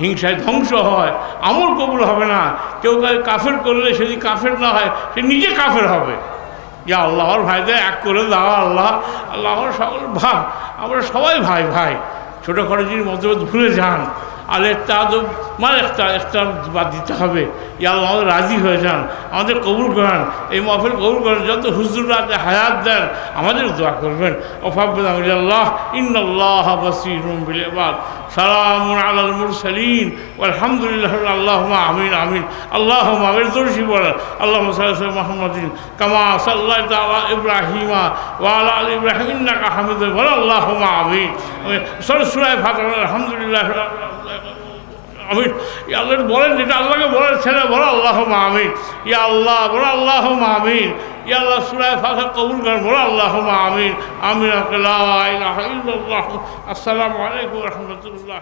হিংসায় ধ্বংস হয়, আমল কবুল হবে না। কেউ কাফের করলে সে যদি কাফের না হয়, সে নিজে কাফের হবে। ইয়া আল্লাহ আমার ভাইদের এক করে দাও আল্লাহ, আল্লাহ আমার সকল ভাই, আমরা সবাই ভাই ভাই, ছোটোখাটো জিনিস মতভেদ ভুলে যান। আর একটা আদব মানে একটা বাদ দিতে হবে। ইয়া আল্লাহ আমাদের রাজি হয়ে যান, আমাদের কবুল করেন, এই মহফিল কবুল করেন, যত হুজুররা হায়াত দেন আমাদের দোয়া করবেন। ওফাবুল্লাহ ইন্নাল্লাহ বাসীরুম বিল ইবাদ। সালামুন আলাল মুরসালিন আলহামদুলিল্লাহ। আল্লাহুম্মা আমিন আমিন। আল্লাহুম্মা আমিন। দরুদ পড়েন আল্লাহুম্মা সাল্লি আলা মুহাম্মাদিন কামা সাল্লাইতা আলা ইব্রাহিমা ওয়া আলা আলি ইব্রাহিম ইন্নাকা হামিদুম মাজিদ। আল্লাহুম্মা আমিন। সূরা ফাতিহা আলহামদুলিল্লাহ আমিন। ইয়া আল্লাহ বলেন, যেটা আল্লাহকে বলেন ছেলে বলো আল্লাহুম্মা আমিন। ইয়া আল্লাহ বলো আল্লাহুম্মা আমিন। ইয়া আল্লাহ সূরা ফাতিহা কবুল করেন, বলো আল্লাহুম্মা আমিন আমিন। লা ইলাহা ইল্লাল্লাহ। আসসালামু আলাইকুম ওয়া রাহমাতুল্লাহ।